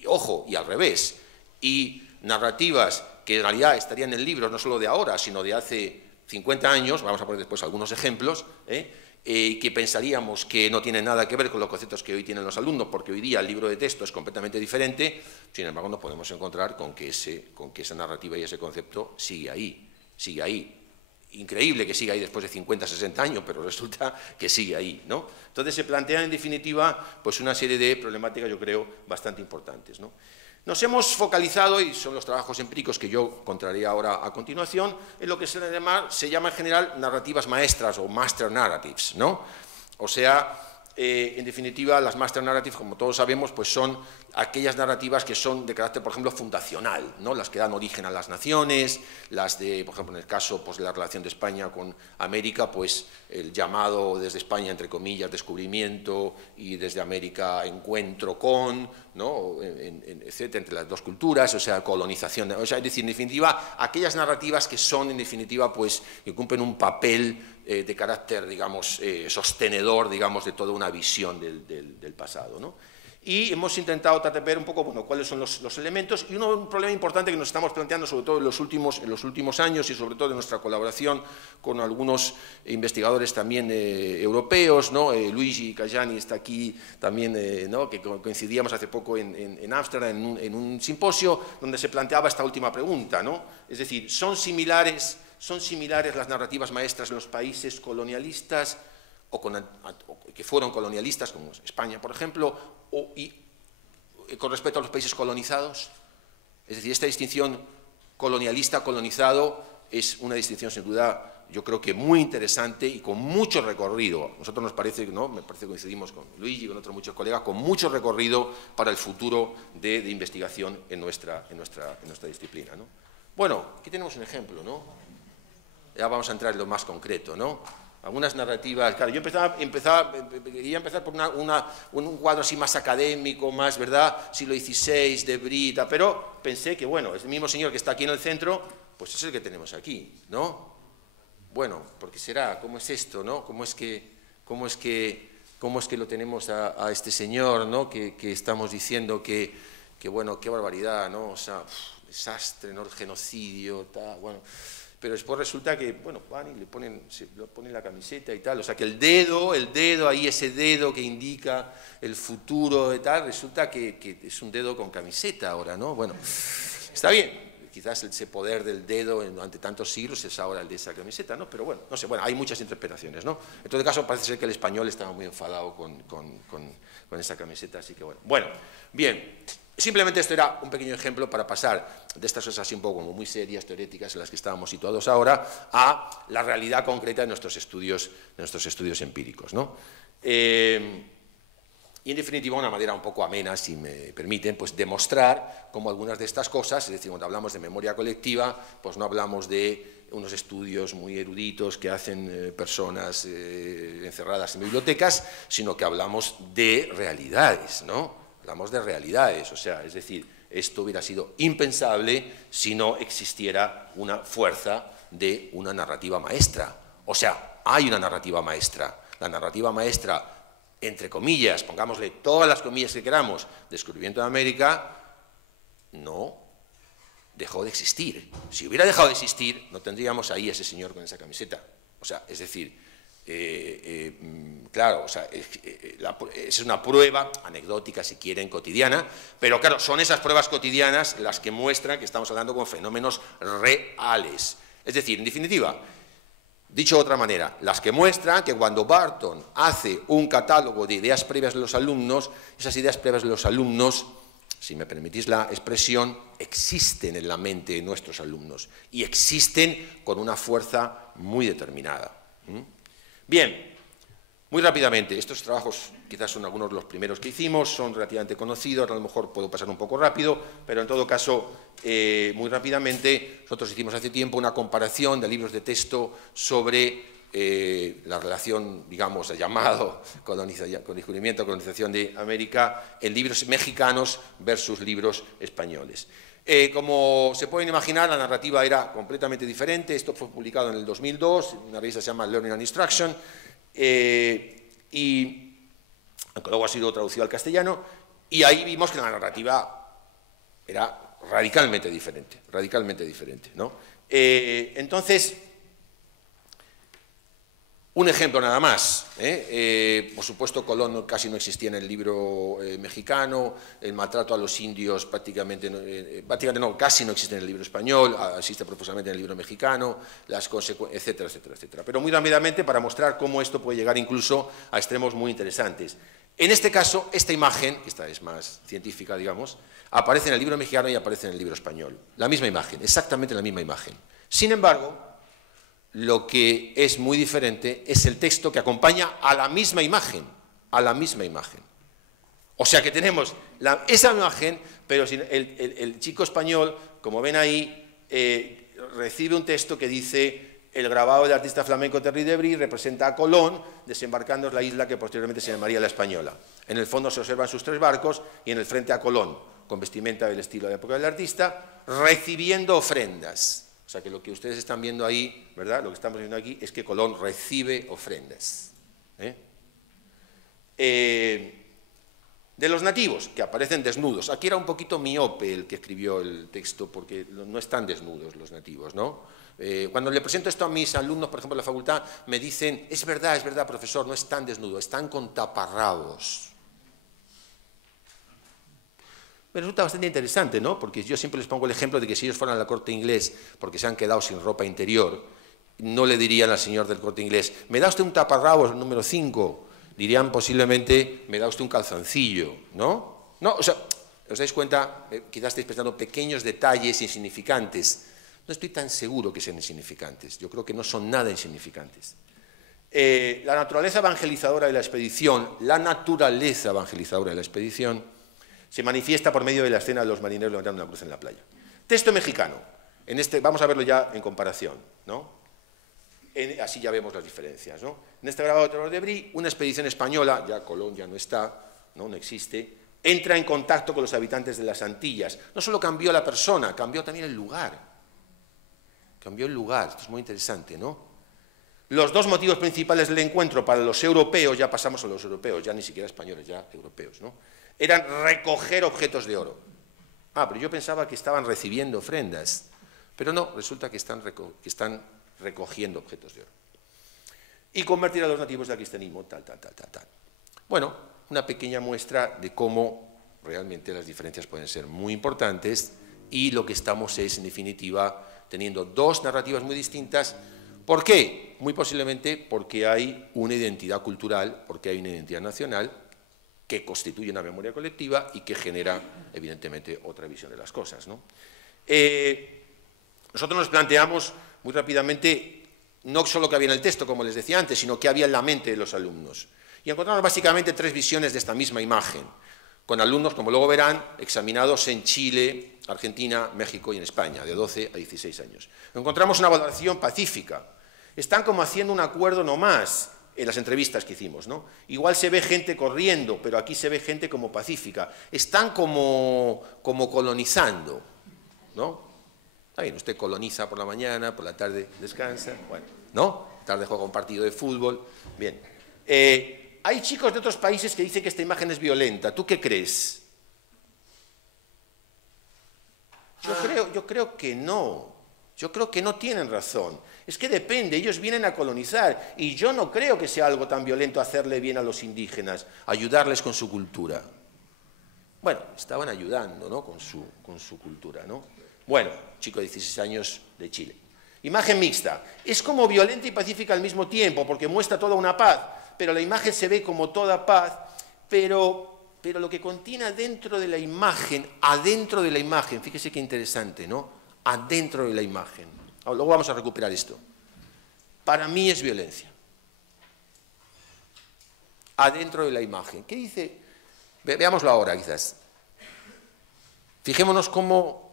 ojo, y al revés, y narrativas que en realidad estarían en el libro no solo de ahora, sino de hace 50 años, vamos a poner después algunos ejemplos, que pensaríamos que no tienen nada que ver con los conceptos que hoy tienen los alumnos, porque hoy día el libro de texto es completamente diferente, sin embargo nos podemos encontrar con que esa narrativa y ese concepto sigue ahí. Increíble que siga ahí después de 50, 60 años, pero resulta que sigue ahí, ¿no? Entonces se plantean en definitiva pues una serie de problemáticas, yo creo, bastante importantes, ¿no? Nos hemos focalizado, y son los trabajos empíricos que yo contaré ahora a continuación, en lo que se llama en general narrativas maestras o master narratives, ¿no? O sea, en definitiva, las master narratives, como todos sabemos, pues son aquellas narrativas que son de carácter, por ejemplo, fundacional, ¿no? Las que dan origen a las naciones, las de, por ejemplo, en el caso pues, de la relación de España con América, pues el llamado desde España, entre comillas, descubrimiento, y desde América encuentro con, ¿no? Etcétera, entre las dos culturas, o sea, colonización, o sea, es decir, en definitiva, aquellas narrativas que son, en definitiva, pues, que cumplen un papel de carácter, digamos, sostenedor, digamos, de toda una visión del pasado, ¿no? Y hemos intentado tratar de ver un poco, bueno, cuáles son los elementos, y un problema importante que nos estamos planteando, sobre todo en los últimos años, y sobre todo en nuestra colaboración con algunos investigadores también europeos, ¿no? Luigi Cajani está aquí también, ¿no? Que coincidíamos hace poco en Ámsterdam en un simposio donde se planteaba esta última pregunta, ¿no? Es decir, ¿son similares las narrativas maestras en los países colonialistas o que fueron colonialistas, como España, por ejemplo, y con respecto a los países colonizados? Es decir, esta distinción colonialista-colonizado es una distinción, sin duda, yo creo que muy interesante y con mucho recorrido. A nosotros nos parece, ¿no? Me parece que coincidimos con Luigi y con otros muchos colegas, con mucho recorrido para el futuro de investigación en nuestra disciplina, ¿no? Bueno, aquí tenemos un ejemplo, ¿no? Ya vamos a entrar en lo más concreto, ¿no? Algunas narrativas, claro, yo quería empezar por un cuadro así más académico, más, ¿verdad?, siglo XVI, de Brita, pero pensé que, bueno, el mismo señor que está aquí en el centro, pues es el que tenemos aquí, ¿no? Bueno, ¿por qué será? ¿Cómo es esto, no? ¿Cómo es que lo tenemos a este señor, ¿no?, que estamos diciendo que, bueno, qué barbaridad, ¿no? O sea, desastre, ¿no?, genocidio, tal, bueno. Pero después resulta que, bueno, van y le ponen la camiseta y tal, o sea que el dedo ahí, ese dedo que indica el futuro y tal, resulta que es un dedo con camiseta ahora, ¿no? Bueno, está bien, quizás ese poder del dedo durante tantos siglos es ahora el de esa camiseta, ¿no? Pero bueno, no sé, bueno, hay muchas interpretaciones, ¿no? En todo caso, parece ser que el español estaba muy enfadado con esa camiseta, así que bueno. Bueno, bien. Simplemente esto era un pequeño ejemplo para pasar de estas cosas así un poco como muy serias, teoréticas, en las que estábamos situados ahora, a la realidad concreta de nuestros estudios empíricos, ¿no? Y en definitiva, una manera un poco amena, si me permiten, pues demostrar cómo algunas de estas cosas, es decir, cuando hablamos de memoria colectiva, pues no hablamos de unos estudios muy eruditos que hacen personas encerradas en bibliotecas, sino que hablamos de realidades, ¿no? Hablamos de realidades, o sea, es decir, esto hubiera sido impensable si no existiera una fuerza de una narrativa maestra. O sea, hay una narrativa maestra. La narrativa maestra, entre comillas, pongámosle todas las comillas que queramos, descubrimiento de América, no dejó de existir. Si hubiera dejado de existir, no tendríamos ahí a ese señor con esa camiseta. O sea, es decir, claro, o sea, es una prueba anecdótica, si quieren, cotidiana, pero claro, son esas pruebas cotidianas las que muestran que estamos hablando con fenómenos reales. Es decir, en definitiva, dicho de otra manera, las que muestran que cuando Barton hace un catálogo de ideas previas de los alumnos, esas ideas previas de los alumnos, si me permitís la expresión, existen en la mente de nuestros alumnos y existen con una fuerza muy determinada. Bien, muy rápidamente, estos trabajos quizás son algunos de los primeros que hicimos, son relativamente conocidos, a lo mejor puedo pasar un poco rápido, pero en todo caso, muy rápidamente, nosotros hicimos hace tiempo una comparación de libros de texto sobre la relación, digamos, llamado descubrimiento, colonización de América, en libros mexicanos versus libros españoles. Como se pueden imaginar, la narrativa era completamente diferente. Esto fue publicado en el 2002, una revista que se llama Learning and Instruction, y aunque luego ha sido traducido al castellano, y ahí vimos que la narrativa era radicalmente diferente, ¿no? Entonces, un ejemplo nada más, por supuesto Colón casi no existía en el libro mexicano, el maltrato a los indios prácticamente no, casi no existe en el libro español, existe profusamente en el libro mexicano, las consecuencias, etcétera, etcétera, etcétera. Pero muy rápidamente para mostrar cómo esto puede llegar incluso a extremos muy interesantes. En este caso, esta imagen, que esta es más científica, digamos, aparece en el libro mexicano y aparece en el libro español. La misma imagen, exactamente la misma imagen. Sin embargo, lo que es muy diferente es el texto que acompaña a la misma imagen, O sea que tenemos esa imagen, pero el chico español, como ven ahí, recibe un texto que dice: el grabado del artista flamenco Terry de Brie representa a Colón desembarcando en la isla que posteriormente se llamaría La Española. En el fondo se observan sus 3 barcos y en el frente a Colón, con vestimenta del estilo de la época del artista, recibiendo ofrendas. O sea que lo que ustedes están viendo ahí, ¿verdad? Lo que estamos viendo aquí es que Colón recibe ofrendas. de los nativos, que aparecen desnudos. Aquí era un poquito miope el que escribió el texto, porque no están desnudos los nativos, ¿no? Cuando le presento esto a mis alumnos, por ejemplo, en la facultad, me dicen, es verdad, profesor, no están desnudos, están con taparrabos. Me resulta bastante interesante, ¿no? Porque yo siempre les pongo el ejemplo de que si ellos fueran a la Corte Inglés porque se han quedado sin ropa interior, no le dirían al señor del Corte Inglés, ¿me da usted un taparrabos número 5? Dirían posiblemente, ¿me da usted un calzoncillo? ¿No? No, o sea, ¿os dais cuenta? Quizás estáis pensando pequeños detalles insignificantes. No estoy tan seguro que sean insignificantes. Yo creo que no son nada insignificantes. La naturaleza evangelizadora de la expedición, se manifiesta por medio de la escena de los marineros levantando una cruz en la playa. Texto mexicano. Vamos a verlo ya en comparación, ¿no? Así ya vemos las diferencias, ¿no? En este grabado de Teodoro de Brie, una expedición española, ya Colón ya no está, no existe, entra en contacto con los habitantes de las Antillas. No solo cambió la persona, cambió también el lugar. Cambió el lugar, esto es muy interesante, ¿no? Los dos motivos principales del encuentro para los europeos, ya pasamos a los europeos, ya ni siquiera españoles, ya europeos, ¿no? Eran recoger objetos de oro. Pero yo pensaba que estaban recibiendo ofrendas, pero no, resulta que están recogiendo objetos de oro. Y convertir a los nativos del cristianismo, tal. Bueno, una pequeña muestra de cómo realmente las diferencias pueden ser muy importantes y lo que estamos es, en definitiva, teniendo dos narrativas muy distintas. ¿Por qué? Muy posiblemente porque hay una identidad cultural, porque hay una identidad nacional que constituye una memoria colectiva y que genera, evidentemente, otra visión de las cosas, ¿no? Nosotros nos planteamos muy rápidamente no solo qué había en el texto, como les decía antes, sino qué había en la mente de los alumnos. Y encontramos básicamente tres visiones de esta misma imagen, con alumnos, como luego verán, examinados en Chile, Argentina, México y en España, de 12 a 16 años. Encontramos una valoración pacífica. Están como haciendo un acuerdo nomás en las entrevistas que hicimos, ¿no? Igual se ve gente corriendo, pero aquí se ve gente como pacífica. Están como colonizando, ¿no? Está bien, usted coloniza por la mañana, por la tarde descansa, bueno, ¿no? Tarde juega un partido de fútbol, bien. Hay chicos de otros países que dicen que esta imagen es violenta. ¿Tú qué crees? Yo creo que no. Yo creo que no tienen razón. Es que depende, ellos vienen a colonizar y yo no creo que sea algo tan violento hacerle bien a los indígenas, ayudarles con su cultura. Bueno, estaban ayudando, ¿no? Con su cultura, ¿no? Bueno, chico de 16 años de Chile. Imagen mixta. Es como violenta y pacífica al mismo tiempo porque muestra toda una paz, pero la imagen se ve como toda paz, pero lo que contiene adentro de la imagen, fíjese qué interesante, ¿no? Adentro de la imagen. Luego vamos a recuperar esto. Para mí es violencia. Adentro de la imagen. ¿Qué dice? Veámoslo ahora, quizás. Fijémonos cómo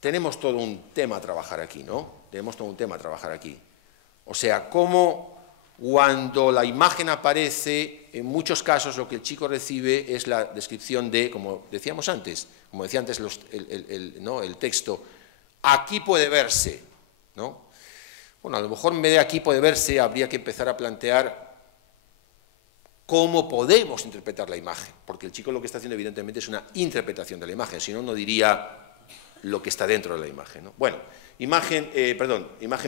tenemos todo un tema a trabajar aquí, ¿no? Tenemos todo un tema a trabajar aquí. O sea, cómo cuando la imagen aparece, en muchos casos lo que el chico recibe es la descripción de, como decíamos antes, como decía antes ¿no? el texto, aquí puede verse, ¿no? Bueno, a lo mejor en vez de aquí puede verse, habría que empezar a plantear cómo podemos interpretar la imagen, porque el chico lo que está haciendo evidentemente es una interpretación de la imagen, si no, no diría lo que está dentro de la imagen, ¿no? Bueno, imagen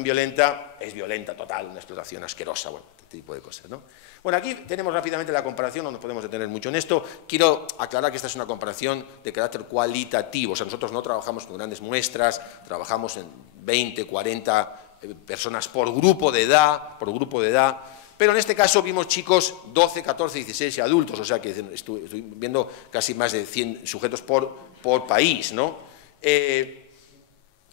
violenta, es violenta total, una explotación asquerosa, bueno, este tipo de cosas, ¿no? Bueno, aquí tenemos rápidamente la comparación, no nos podemos detener mucho en esto. Quiero aclarar que esta es una comparación de carácter cualitativo, o sea, nosotros no trabajamos con grandes muestras, trabajamos en 20, 40 personas por grupo de edad, pero en este caso vimos chicos 12, 14, 16 y adultos, o sea que estoy viendo casi más de 100 sujetos por país, ¿no?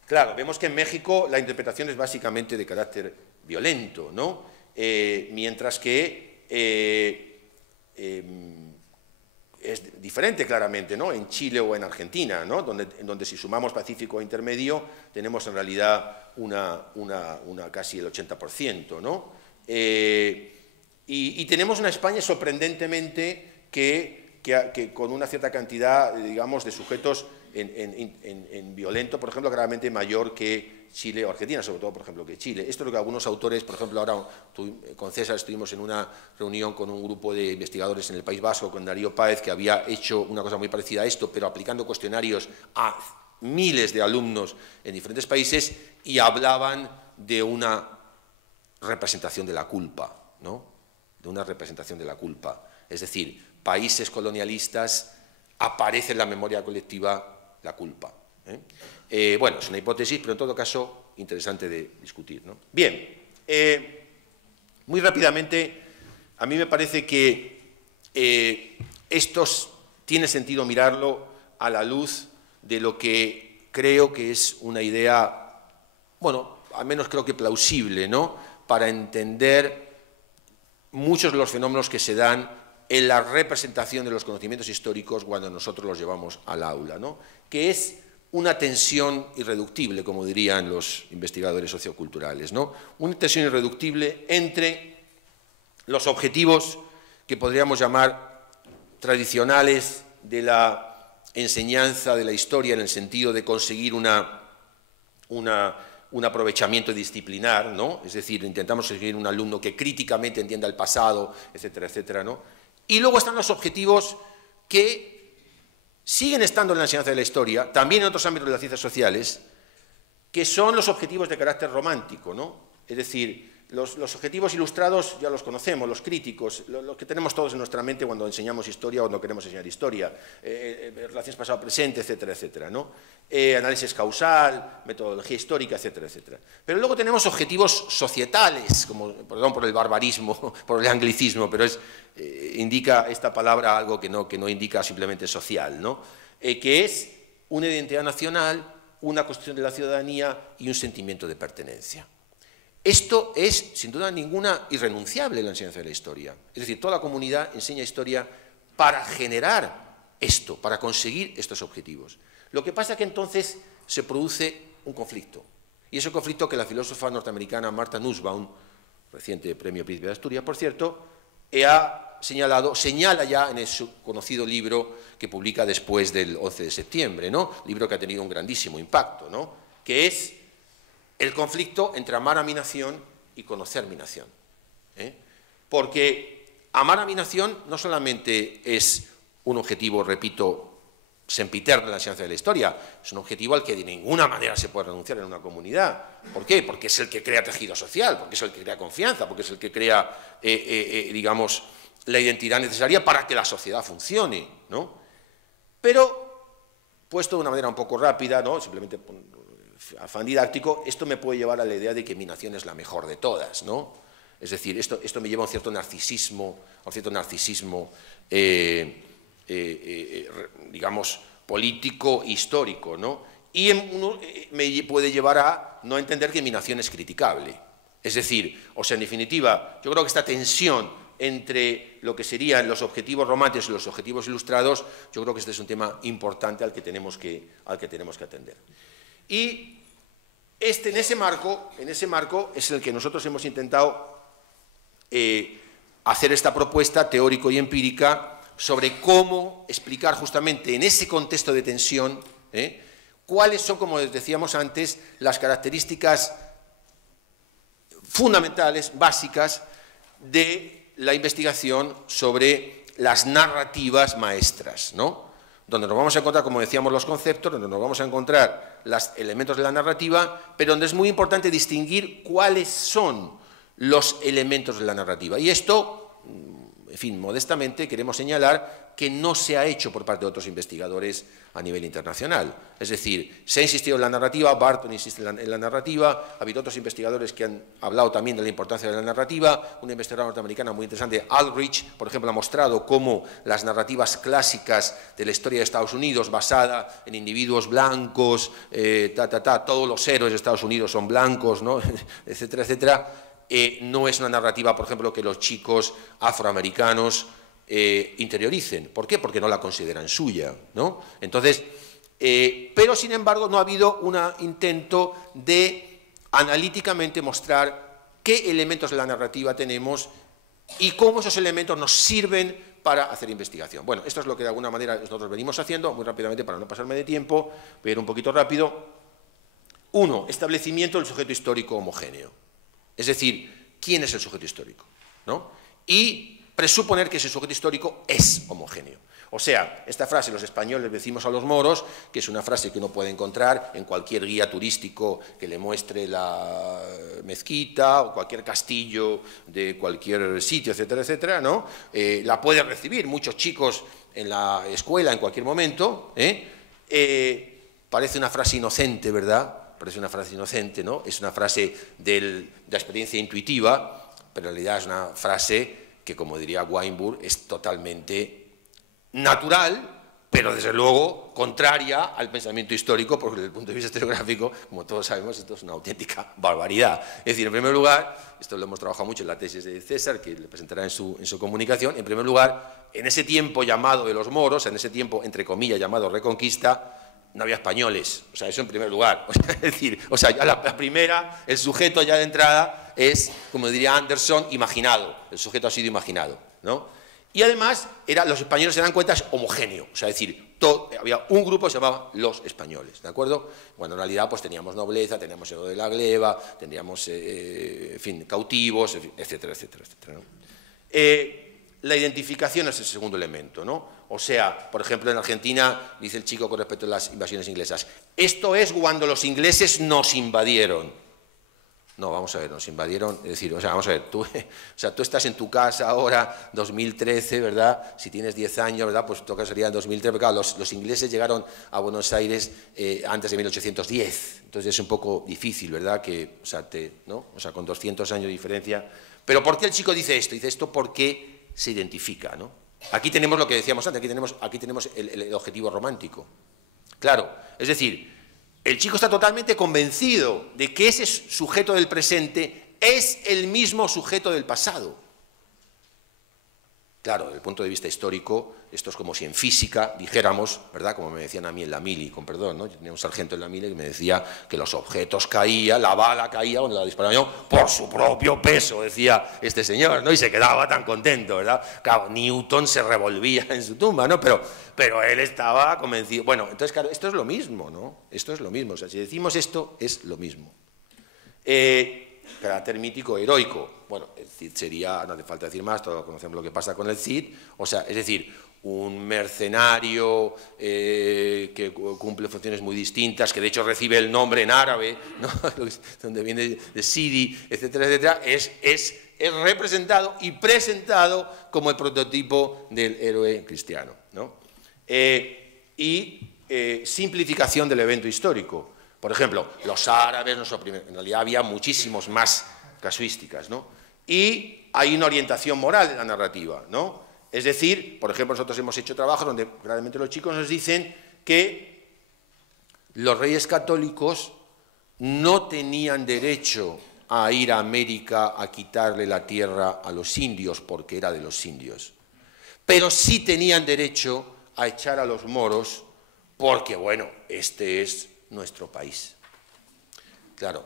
Claro, vemos que en México la interpretación es básicamente de carácter violento, ¿no? Mientras que es diferente claramente, ¿no? En Chile o en Argentina, ¿no? Donde si sumamos pacífico e intermedio tenemos en realidad casi el 80%, ¿no? Y tenemos una España sorprendentemente que con una cierta cantidad, digamos, de sujetos en violento, por ejemplo, claramente mayor que Chile o Argentina, sobre todo, por ejemplo, que Chile. Esto es lo que algunos autores, por ejemplo, ahora con César estuvimos en una reunión con un grupo de investigadores en el País Vasco, con Darío Páez, que había hecho una cosa muy parecida a esto, pero aplicando cuestionarios a miles de alumnos en diferentes países, y hablaban de una representación de la culpa, ¿no? De una representación de la culpa. Es decir, países colonialistas, aparece en la memoria colectiva la culpa. Bueno, es una hipótesis, pero en todo caso, interesante de discutir, ¿no? Bien, muy rápidamente, a mí me parece que esto tiene sentido mirarlo a la luz de lo que creo que es una idea, bueno, al menos creo que plausible, ¿no?, para entender muchos de los fenómenos que se dan en la representación de los conocimientos históricos cuando nosotros los llevamos al aula, ¿no?, que es una tensión irreductible, como dirían los investigadores socioculturales, ¿no?, una tensión irreductible entre los objetivos que podríamos llamar tradicionales de la enseñanza de la historia, en el sentido de conseguir un aprovechamiento disciplinar, ¿no?, es decir, intentamos conseguir un alumno que críticamente entienda el pasado, etcétera, etcétera, ¿no?, y luego están los objetivos que siguen estando en la enseñanza de la historia, también en otros ámbitos de las ciencias sociales, que son los objetivos de carácter romántico, ¿no? Es decir, los objetivos ilustrados ya los conocemos, los críticos, los que tenemos todos en nuestra mente cuando enseñamos historia o cuando queremos enseñar historia, relaciones pasado-presente, etcétera, etcétera, ¿no? Análisis causal, metodología histórica, etcétera, etcétera. Pero luego tenemos objetivos societales, como, perdón por el barbarismo, por el anglicismo, pero indica esta palabra algo que no indica simplemente social, ¿no?, que es una identidad nacional, una construcción de la ciudadanía y un sentimiento de pertenencia. Esto es, sin duda ninguna, irrenunciable en la enseñanza de la historia. Es decir, toda la comunidad enseña historia para generar esto, para conseguir estos objetivos. Lo que pasa es que entonces se produce un conflicto. Y es el conflicto que la filósofa norteamericana Martha Nussbaum, reciente premio Príncipe de Asturias, por cierto, señala ya en su conocido libro que publica después del 11 de septiembre, ¿no?, libro que ha tenido un grandísimo impacto, ¿no?, que es el conflicto entre amar a mi nación y conocer mi nación. Porque amar a mi nación no solamente es un objetivo, repito, sempiterno en la enseñanza de la historia, es un objetivo al que de ninguna manera se puede renunciar en una comunidad. ¿Por qué? Porque es el que crea tejido social, porque es el que crea confianza, porque es el que crea, digamos, la identidad necesaria para que la sociedad funcione, ¿no? Pero, puesto de una manera un poco rápida, ¿no?, simplemente afán didáctico, esto me puede llevar a la idea de que mi nación es la mejor de todas, ¿no? Es decir, esto me lleva a un cierto narcisismo, digamos, político, histórico, ¿no? Y me puede llevar a no entender que mi nación es criticable. Es decir, o sea, en definitiva, yo creo que esta tensión entre lo que serían los objetivos románticos y los objetivos ilustrados, yo creo que este es un tema importante al que tenemos que atender. Y en ese marco es el que nosotros hemos intentado hacer esta propuesta teórico y empírica sobre cómo explicar justamente en ese contexto de tensión cuáles son, como les decíamos antes, las características fundamentales, básicas, de la investigación sobre las narrativas maestras, ¿no?, donde nos vamos a encontrar, como decíamos, los conceptos, donde nos vamos a encontrar los elementos de la narrativa, pero donde es muy importante distinguir cuáles son los elementos de la narrativa. Y esto, en fin, modestamente queremos señalar que no se ha hecho por parte de otros investigadores a nivel internacional. Es decir, se ha insistido en la narrativa, Barton insiste en la narrativa, ha habido otros investigadores que han hablado también de la importancia de la narrativa, una investigadora norteamericana muy interesante, Aldrich, por ejemplo, ha mostrado cómo las narrativas clásicas de la historia de Estados Unidos, basada en individuos blancos, todos los héroes de Estados Unidos son blancos, ¿no?, etcétera, etcétera, no es una narrativa, por ejemplo, que los chicos afroamericanos interioricen. ¿Por qué? Porque no la consideran suya, ¿no? Entonces, pero sin embargo no ha habido un intento de analíticamente mostrar qué elementos de la narrativa tenemos y cómo esos elementos nos sirven para hacer investigación. Bueno, esto es lo que de alguna manera nosotros venimos haciendo, muy rápidamente para no pasarme de tiempo, voy a ir un poquito rápido. Uno, establecimiento del sujeto histórico homogéneo. Es decir, ¿quién es el sujeto histórico? ¿No? Y presuponer que ese sujeto histórico es homogéneo. O sea, esta frase, los españoles decimos a los moros, que es una frase que uno puede encontrar en cualquier guía turístico que le muestre la mezquita o cualquier castillo de cualquier sitio, etcétera, etcétera, ¿no? La puede recibir muchos chicos en la escuela en cualquier momento. Parece una frase inocente, ¿verdad? Parece una frase inocente, ¿no? Es una frase de la experiencia intuitiva, pero en realidad es una frase que, como diría Weinberg, es totalmente natural, pero desde luego contraria al pensamiento histórico, porque desde el punto de vista historiográfico, como todos sabemos, esto es una auténtica barbaridad. Es decir, en primer lugar, esto lo hemos trabajado mucho en la tesis de César, que le presentará en su comunicación, en primer lugar, en ese tiempo llamado de los moros, en ese tiempo, entre comillas, llamado Reconquista, no había españoles, o sea, eso en primer lugar. O sea, es decir, o sea, ya la primera, el sujeto ya de entrada es, como diría Anderson, imaginado, el sujeto ha sido imaginado, ¿no? Y además, los españoles se dan cuenta, es homogéneo, o sea, es decir, había un grupo que se llamaba los españoles, ¿de acuerdo? Bueno, en realidad, pues teníamos nobleza, teníamos el de la gleba, teníamos, en fin, cautivos, etcétera, etcétera, etcétera, ¿no? La identificación es el segundo elemento, ¿no? O sea, por ejemplo, en Argentina, dice el chico con respecto a las invasiones inglesas, esto es cuando los ingleses nos invadieron. No, vamos a ver, nos invadieron, es decir, o sea, vamos a ver, tú estás en tu casa ahora, 2013, ¿verdad? Si tienes 10 años, ¿verdad? Pues toca sería en 2013, pero claro, los ingleses llegaron a Buenos Aires antes de 1810, entonces es un poco difícil, ¿verdad? Que, o sea, ¿no? O sea, con 200 años de diferencia. Pero ¿por qué el chico dice esto? Dice esto porque se identifica, ¿no? Aquí tenemos lo que decíamos antes, aquí tenemos el objetivo romántico. Claro, es decir, el chico está totalmente convencido de que ese sujeto del presente es el mismo sujeto del pasado. Claro, desde el punto de vista histórico, esto es como si en física dijéramos, ¿verdad? Como me decían a mí en la mili, con perdón, ¿no? Yo tenía un sargento en la mili que me decía que los objetos caían, la bala caía cuando la disparaba yo, por su propio peso, decía este señor, ¿no? Y se quedaba tan contento, ¿verdad? Claro, Newton se revolvía en su tumba, ¿no? Pero él estaba convencido. Bueno, entonces, claro, esto es lo mismo, ¿no? Esto es lo mismo, o sea, si decimos esto, es lo mismo. Carácter mítico heroico. Bueno, el Cid sería, no hace falta decir más, todos conocemos lo que pasa con el Cid, o sea, es decir, un mercenario que cumple funciones muy distintas, que de hecho recibe el nombre en árabe, ¿no? Donde viene de Sidi, etcétera, etcétera, es representado y presentado como el prototipo del héroe cristiano, ¿no? Simplificación del evento histórico. Por ejemplo, los árabes, en realidad había muchísimos más casuísticas, ¿no? Y hay una orientación moral de la narrativa, ¿no? Es decir, por ejemplo, nosotros hemos hecho trabajos donde claramente los chicos nos dicen que los reyes católicos no tenían derecho a ir a América a quitarle la tierra a los indios porque era de los indios, pero sí tenían derecho a echar a los moros porque, bueno, este es nuestro país. Claro,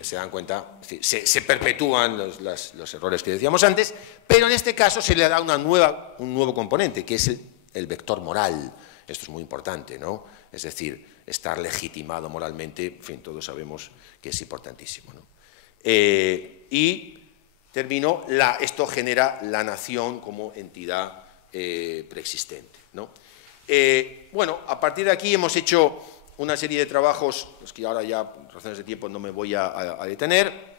se dan cuenta, se perpetúan los errores que decíamos antes, pero en este caso se le da un nuevo componente, que es el vector moral. Esto es muy importante, ¿no? Es decir, estar legitimado moralmente, en fin, todos sabemos que es importantísimo, ¿no? Y terminó, esto genera la nación como entidad preexistente, ¿no? Bueno, a partir de aquí hemos hecho una serie de trabajos, los que ahora ya, por razones de tiempo, no me voy a detener.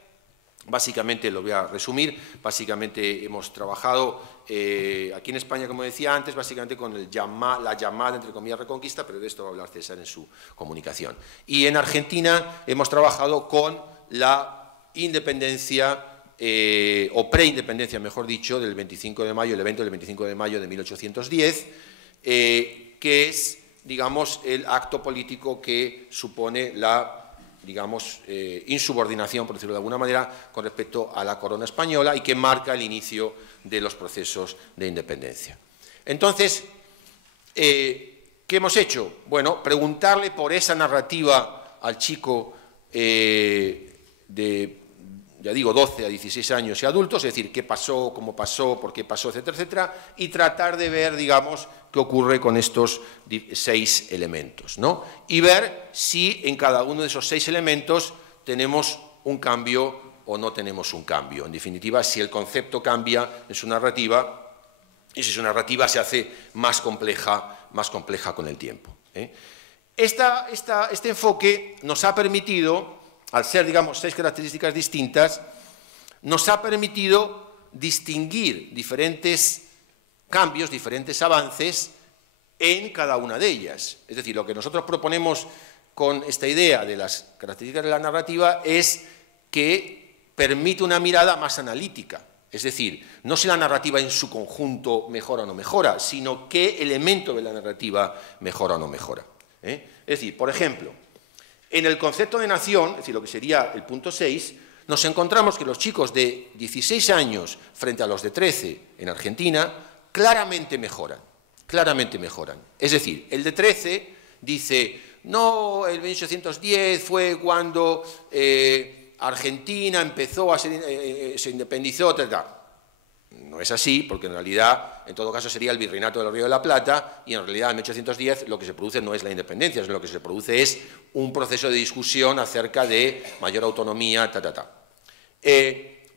Básicamente, lo voy a resumir, básicamente hemos trabajado aquí en España, como decía antes, básicamente con la llamada, entre comillas, Reconquista, pero de esto va a hablar César en su comunicación. Y en Argentina hemos trabajado con la independencia, o preindependencia, mejor dicho, del 25 de mayo, el evento del 25 de mayo de 1810, que es, digamos, el acto político que supone la, digamos, insubordinación, por decirlo de alguna manera, con respecto a la corona española y que marca el inicio de los procesos de independencia. Entonces, ¿qué hemos hecho? Bueno, preguntarle por esa narrativa al chico de, ya digo, 12 a 16 años y adultos, es decir, qué pasó, cómo pasó, por qué pasó, etcétera, etcétera, y tratar de ver, digamos, qué ocurre con estos 6 elementos, ¿no? Y ver si en cada uno de esos 6 elementos tenemos un cambio o no tenemos un cambio. En definitiva, si el concepto cambia en su narrativa y si su narrativa se hace más compleja con el tiempo, ¿eh? Este enfoque nos ha permitido, al ser, digamos, 6 características distintas, nos ha permitido distinguir diferentes cambios, diferentes avances en cada una de ellas. Es decir, lo que nosotros proponemos con esta idea de las características de la narrativa es que permite una mirada más analítica. Es decir, no si la narrativa en su conjunto mejora o no mejora, sino qué elemento de la narrativa mejora o no mejora, ¿eh? Es decir, por ejemplo, en el concepto de nación, es decir, lo que sería el punto 6, nos encontramos que los chicos de 16 años frente a los de 13 en Argentina claramente mejoran. Es decir, el de 13 dice, no, el 1810 fue cuando Argentina empezó a ser, se independizó, etc. No es así, porque en realidad, en todo caso, sería el virreinato del Río de la Plata, y en realidad en 1810 lo que se produce no es la independencia, sino lo que se produce es un proceso de discusión acerca de mayor autonomía,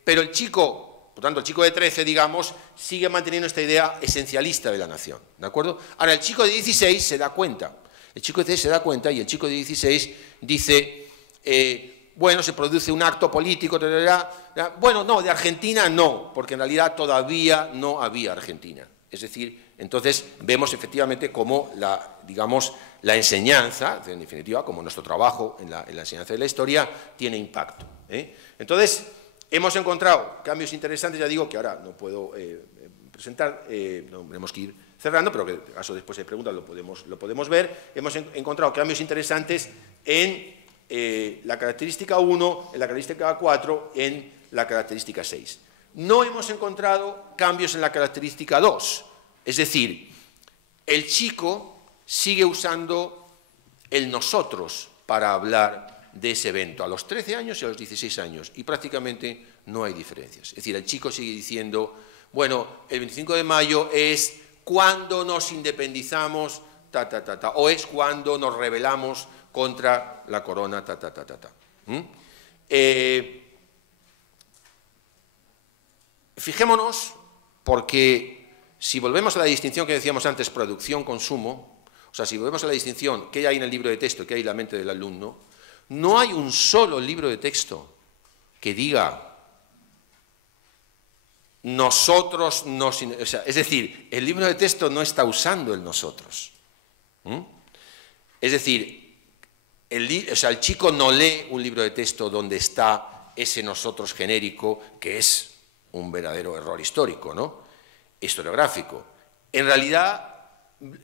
pero el chico, por tanto, el chico de 13, digamos, sigue manteniendo esta idea esencialista de la nación, ¿de acuerdo? Ahora, el chico de 16 se da cuenta, y el chico de 16 dice, bueno, se produce un acto político, bueno, no, de Argentina no, porque en realidad todavía no había Argentina. Es decir, entonces vemos efectivamente cómo la enseñanza, en definitiva, como nuestro trabajo en la enseñanza de la historia, tiene impacto, ¿eh? Entonces, hemos encontrado cambios interesantes, ya digo que ahora no puedo presentar, tenemos que ir cerrando, pero que en caso después de preguntas lo podemos ver. Hemos encontrado cambios interesantes en la característica 1, en la característica 4, en la característica 6. No hemos encontrado cambios en la característica 2, es decir, el chico sigue usando el nosotros para hablar de ese evento, a los 13 años y a los 16 años, y prácticamente no hay diferencias. Es decir, el chico sigue diciendo, bueno, el 25 de mayo es cuando nos independizamos, o es cuando nos rebelamos contra la corona, Fijémonos, porque si volvemos a la distinción que decíamos antes, producción-consumo, o sea, si volvemos a la distinción que hay en el libro de texto, que hay en la mente del alumno, no hay un solo libro de texto que diga nosotros nos... O sea, es decir, el libro de texto no está usando el nosotros. Es decir, el chico no lee un libro de texto donde está ese nosotros genérico, que es un verdadero error histórico, ¿no? Historiográfico. En realidad,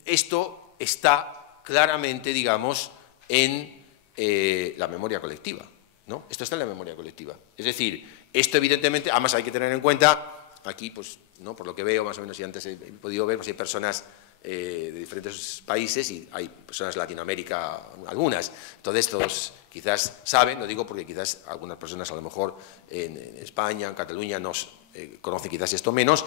esto está claramente, digamos, en la memoria colectiva, ¿no? Esto está en la memoria colectiva. Es decir, esto evidentemente, además hay que tener en cuenta, aquí, pues, ¿no? Por lo que veo, más o menos, y antes he podido ver, pues hay personas de diferentes países y hay personas de Latinoamérica, algunas. Entonces, todos quizás saben, lo digo porque quizás algunas personas a lo mejor en España, en Cataluña, nos conocen quizás esto menos.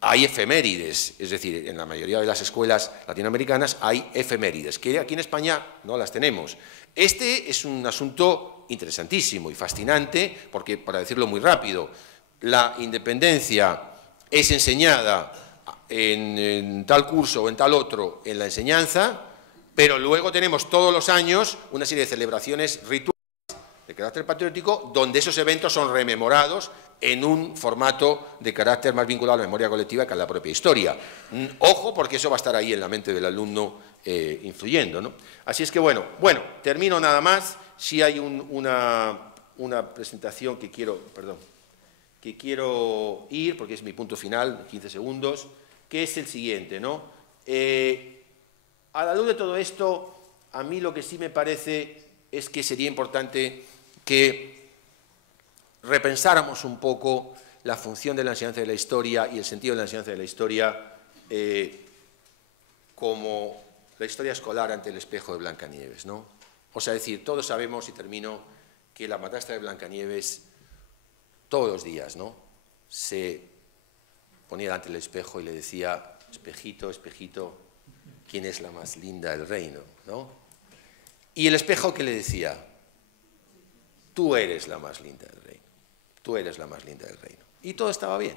Hay efemérides, es decir, en la mayoría de las escuelas latinoamericanas hay efemérides, que aquí en España no las tenemos. Este es un asunto interesantísimo y fascinante, porque, para decirlo muy rápido, la independencia es enseñada en tal curso o en tal otro en la enseñanza, pero luego tenemos todos los años una serie de celebraciones rituales de carácter patriótico donde esos eventos son rememorados en un formato de carácter más vinculado a la memoria colectiva que a la propia historia. Ojo, porque eso va a estar ahí en la mente del alumno influyendo, ¿no? Así es que, bueno, termino nada más. Si hay una presentación que quiero ir, porque es mi punto final, 15 segundos, que es el siguiente, ¿no? A la luz de todo esto, a mí lo que sí me parece es que sería importante que repensáramos un poco la función de la enseñanza de la historia y el sentido de la enseñanza de la historia como la historia escolar ante el espejo de Blancanieves, ¿no? O sea, decir, todos sabemos, y termino, que la madrastra de Blancanieves todos los días, ¿no? Se ponía delante del espejo y le decía, espejito, espejito, quién es la más linda del reino, ¿no? Y el espejo, ¿qué le decía? Tú eres la más linda del reino. Tú eres la más linda del reino. Y todo estaba bien,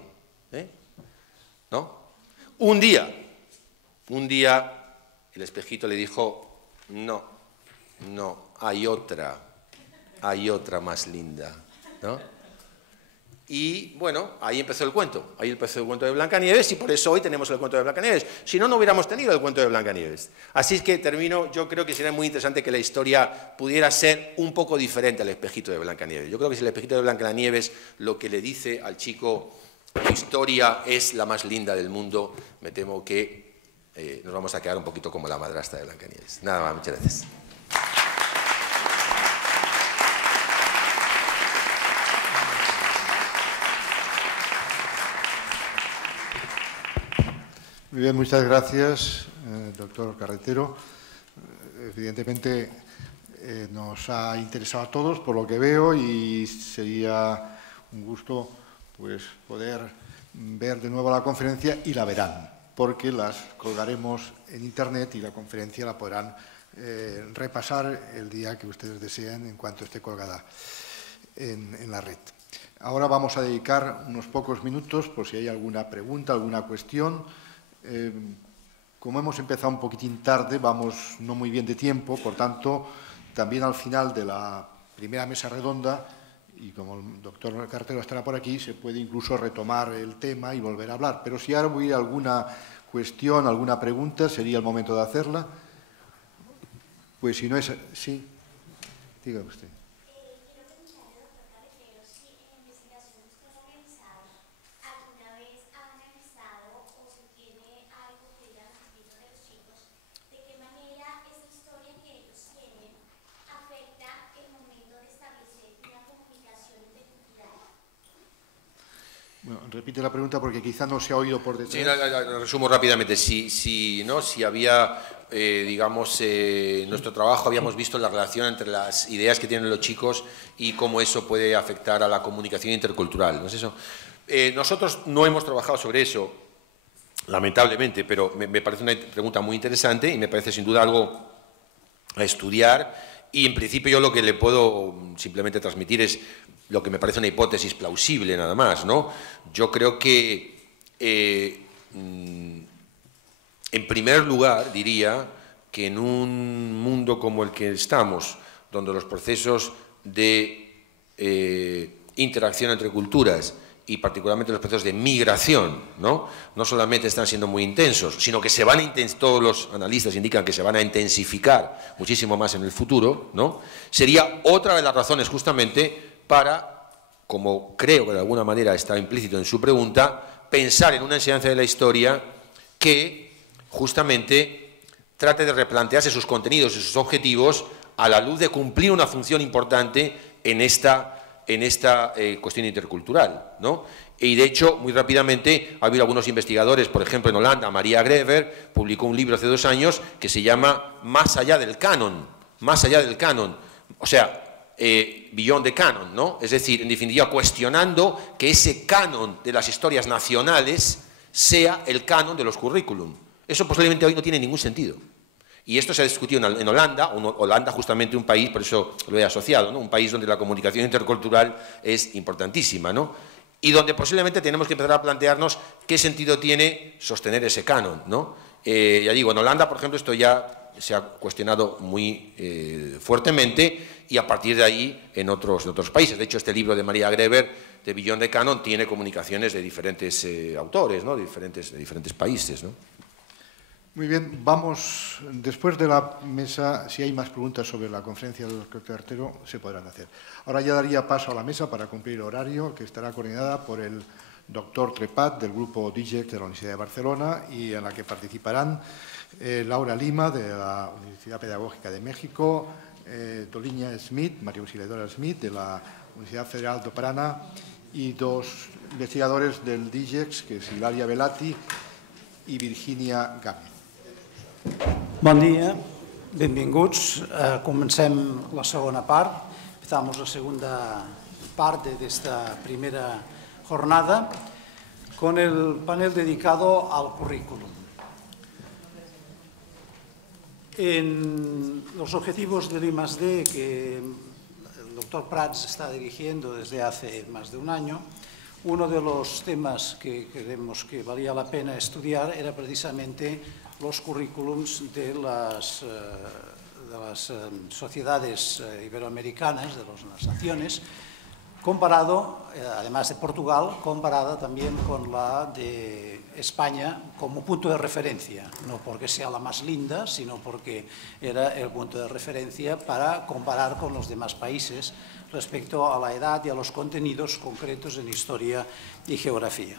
¿no? Un día, el espejito le dijo, no, hay otra más linda, ¿no? Y bueno, ahí empezó el cuento. Ahí empezó el cuento de Blancanieves y por eso hoy tenemos el cuento de Blancanieves. Si no, no hubiéramos tenido el cuento de Blancanieves. Así es que termino, yo creo que sería muy interesante que la historia pudiera ser un poco diferente al espejito de Blancanieves. Yo creo que si el espejito de Blancanieves lo que le dice al chico, la historia es la más linda del mundo, me temo que nos vamos a quedar un poquito como la madrastra de Blancanieves. Nada más, muchas gracias. Muy bien, muchas gracias, doctor Carretero. Evidentemente nos ha interesado a todos por lo que veo y sería un gusto pues, poder ver de nuevo la conferencia y la verán, porque las colgaremos en Internet y la conferencia la podrán repasar el día que ustedes deseen en cuanto esté colgada en la red. Ahora vamos a dedicar unos pocos minutos por si hay alguna pregunta, alguna cuestión. Como hemos empezado un poquitín tarde, vamos no muy bien de tiempo, por tanto, también al final de la primera mesa redonda, y como el doctor Carretero estará por aquí, se puede incluso retomar el tema y volver a hablar. Pero si ahora hubiera alguna cuestión, alguna pregunta, sería el momento de hacerla. Pues si no es... Sí, diga usted. Bueno, repite la pregunta porque quizá no se ha oído por detrás. Sí, la resumo rápidamente. Si había, digamos, en nuestro trabajo habíamos visto la relación entre las ideas que tienen los chicos y cómo eso puede afectar a la comunicación intercultural, ¿no es eso? Nosotros no hemos trabajado sobre eso, lamentablemente, pero me parece una pregunta muy interesante y me parece sin duda algo a estudiar. Y en principio yo lo que le puedo simplemente transmitir es lo que me parece una hipótesis plausible nada más, ¿no? Yo creo que, en primer lugar, diría que en un mundo como el que estamos, donde los procesos de interacción entre culturas y particularmente los procesos de migración, no solamente están siendo muy intensos, sino que se van a todos los analistas indican que se van a intensificar muchísimo más en el futuro, ¿no? Sería otra de las razones justamente para, como creo que de alguna manera está implícito en su pregunta, pensar en una enseñanza de la historia que justamente trate de replantearse sus contenidos y sus objetivos a la luz de cumplir una función importante en esta cuestión intercultural, ¿no? Y de hecho, muy rápidamente, ha habido algunos investigadores, por ejemplo en Holanda, Maria Grever publicó un libro hace 2 años que se llama Más allá del canon, o sea, Beyond the Canon, ¿no? Es decir, en definitiva, cuestionando que ese canon de las historias nacionales sea el canon de los currículum. Eso posiblemente hoy no tiene ningún sentido. Y esto se ha discutido en Holanda, Holanda justamente un país, por eso lo he asociado, ¿no? Un país donde la comunicación intercultural es importantísima, ¿no? Y donde posiblemente tenemos que empezar a plantearnos qué sentido tiene sostener ese canon, ¿no? Ya digo, en Holanda, por ejemplo, esto ya se ha cuestionado muy fuertemente y a partir de ahí en otros países. De hecho, este libro de Maria Grever, de Beyond the Canon, tiene comunicaciones de diferentes autores, ¿no? de diferentes países, ¿no? Muy bien, vamos, después de la mesa, si hay más preguntas sobre la conferencia del doctor Carretero, se podrán hacer. Ahora ya daría paso a la mesa para cumplir el horario, que estará coordinada por el doctor Trepat, del grupo DIGEX de la Universidad de Barcelona, y en la que participarán Laura Lima, de la Universidad Pedagógica de México, Doliña Smith, María Auxiliadora Smith, de la Universidad Federal de Paraná, y 2 investigadores del DIGEX, que es Hilaria Velati i Virginia Gámez. Bon dia, benvinguts. Comencem la segona part. Empezamos la segunda parte de esta primera jornada con el panel dedicado al currículum. En los objetivos del I+D que el doctor Prats está dirigiendo desde hace más de un año, uno de los temas que creemos que valía la pena estudiar era precisamente los currículums de las sociedades iberoamericanas, de las naciones, comparado, además de Portugal, comparada también con la de España como punto de referencia, no porque sea la más linda, sino porque era el punto de referencia para comparar con los demás países respecto a la edad y a los contenidos concretos en historia y geografía.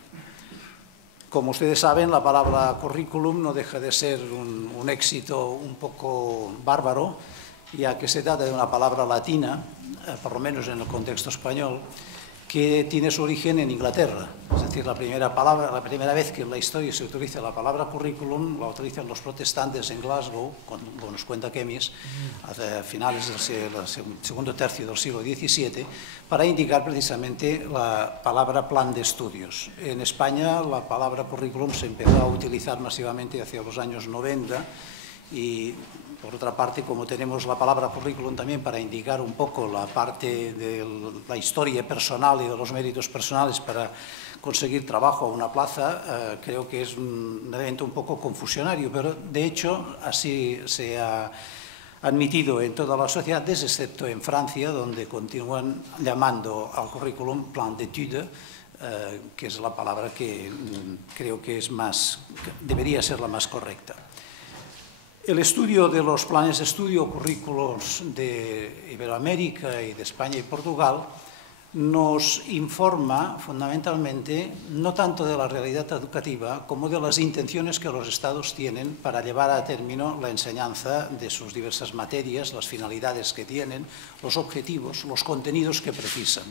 Como ustedes saben, la palabra currículum no deja de ser un éxito un poco bárbaro, ya que se trata de una palabra latina, por lo menos en el contexto español, que tiene su origen en Inglaterra. Es decir, la primera vez que en la historia se utiliza la palabra currículum, la utilizan los protestantes en Glasgow, como nos cuenta Kemis, a finales del segundo tercio del siglo XVII, para indicar precisamente la palabra plan de estudios. En España la palabra currículum se empezó a utilizar masivamente hacia los años 90 y, por otra parte, como tenemos la palabra currículum también para indicar un poco la parte de la historia personal y de los méritos personales para conseguir trabajo a una plaza, creo que es un elemento un poco confusionario, pero de hecho así se ha admitido en todas las sociedades, excepto en Francia, donde continúan llamando al currículum plan d'études, que es la palabra que creo que debería ser la más correcta. El estudio de los planes de estudio, currículos de Iberoamérica y de España y Portugal, nos informa fundamentalmente no tanto de la realidad educativa como de las intenciones que los Estados tienen para llevar a término la enseñanza de sus diversas materias, las finalidades que tienen, los objetivos, los contenidos que precisan.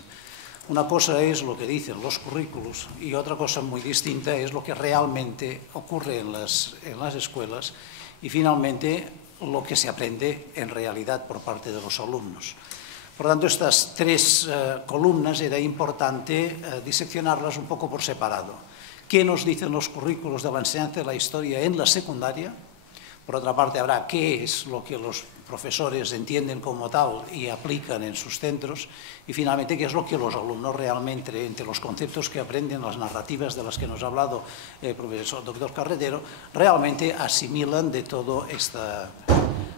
Una cosa es lo que dicen los currículos y otra cosa muy distinta es lo que realmente ocurre en las escuelas y, finalmente, lo que se aprende en realidad por parte de los alumnos. Por tanto, estas tres columnas era importante diseccionarlas un poco por separado. ¿Qué nos dicen los currículos de la enseñanza de la historia en la secundaria? Por otra parte, habrá qué es lo que los profesores entienden como tal y aplican en sus centros. Y, finalmente, qué es lo que los alumnos realmente, entre los conceptos que aprenden, las narrativas de las que nos ha hablado el profesor doctor Carretero, realmente asimilan de todo esta.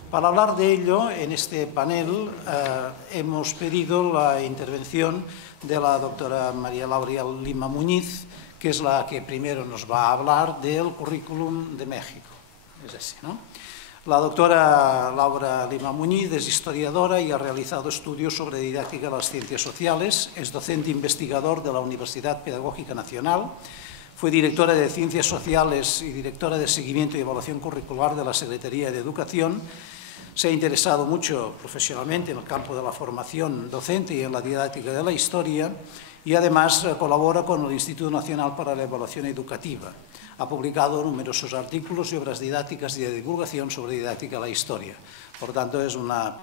Para hablar de ello, en este panel hemos pedido la intervención de la doctora María Laura Lima Muñiz, que es la que primero nos va a hablar del currículum de México. Es ese, ¿no? La doctora Laura Lima Muñiz es historiadora y ha realizado estudios sobre didáctica de las ciencias sociales, es docente investigador de la Universidad Pedagógica Nacional, fue directora de Ciencias Sociales y directora de Seguimiento y Evaluación Curricular de la Secretaría de Educación. Se ha interesado mucho profesionalmente en el campo de la formación docente y en la didáctica de la historia y además colabora con el Instituto Nacional para la Evaluación Educativa. Ha publicado numerosos artículos y obras didácticas y de divulgación sobre didáctica de la historia. Por tanto, es una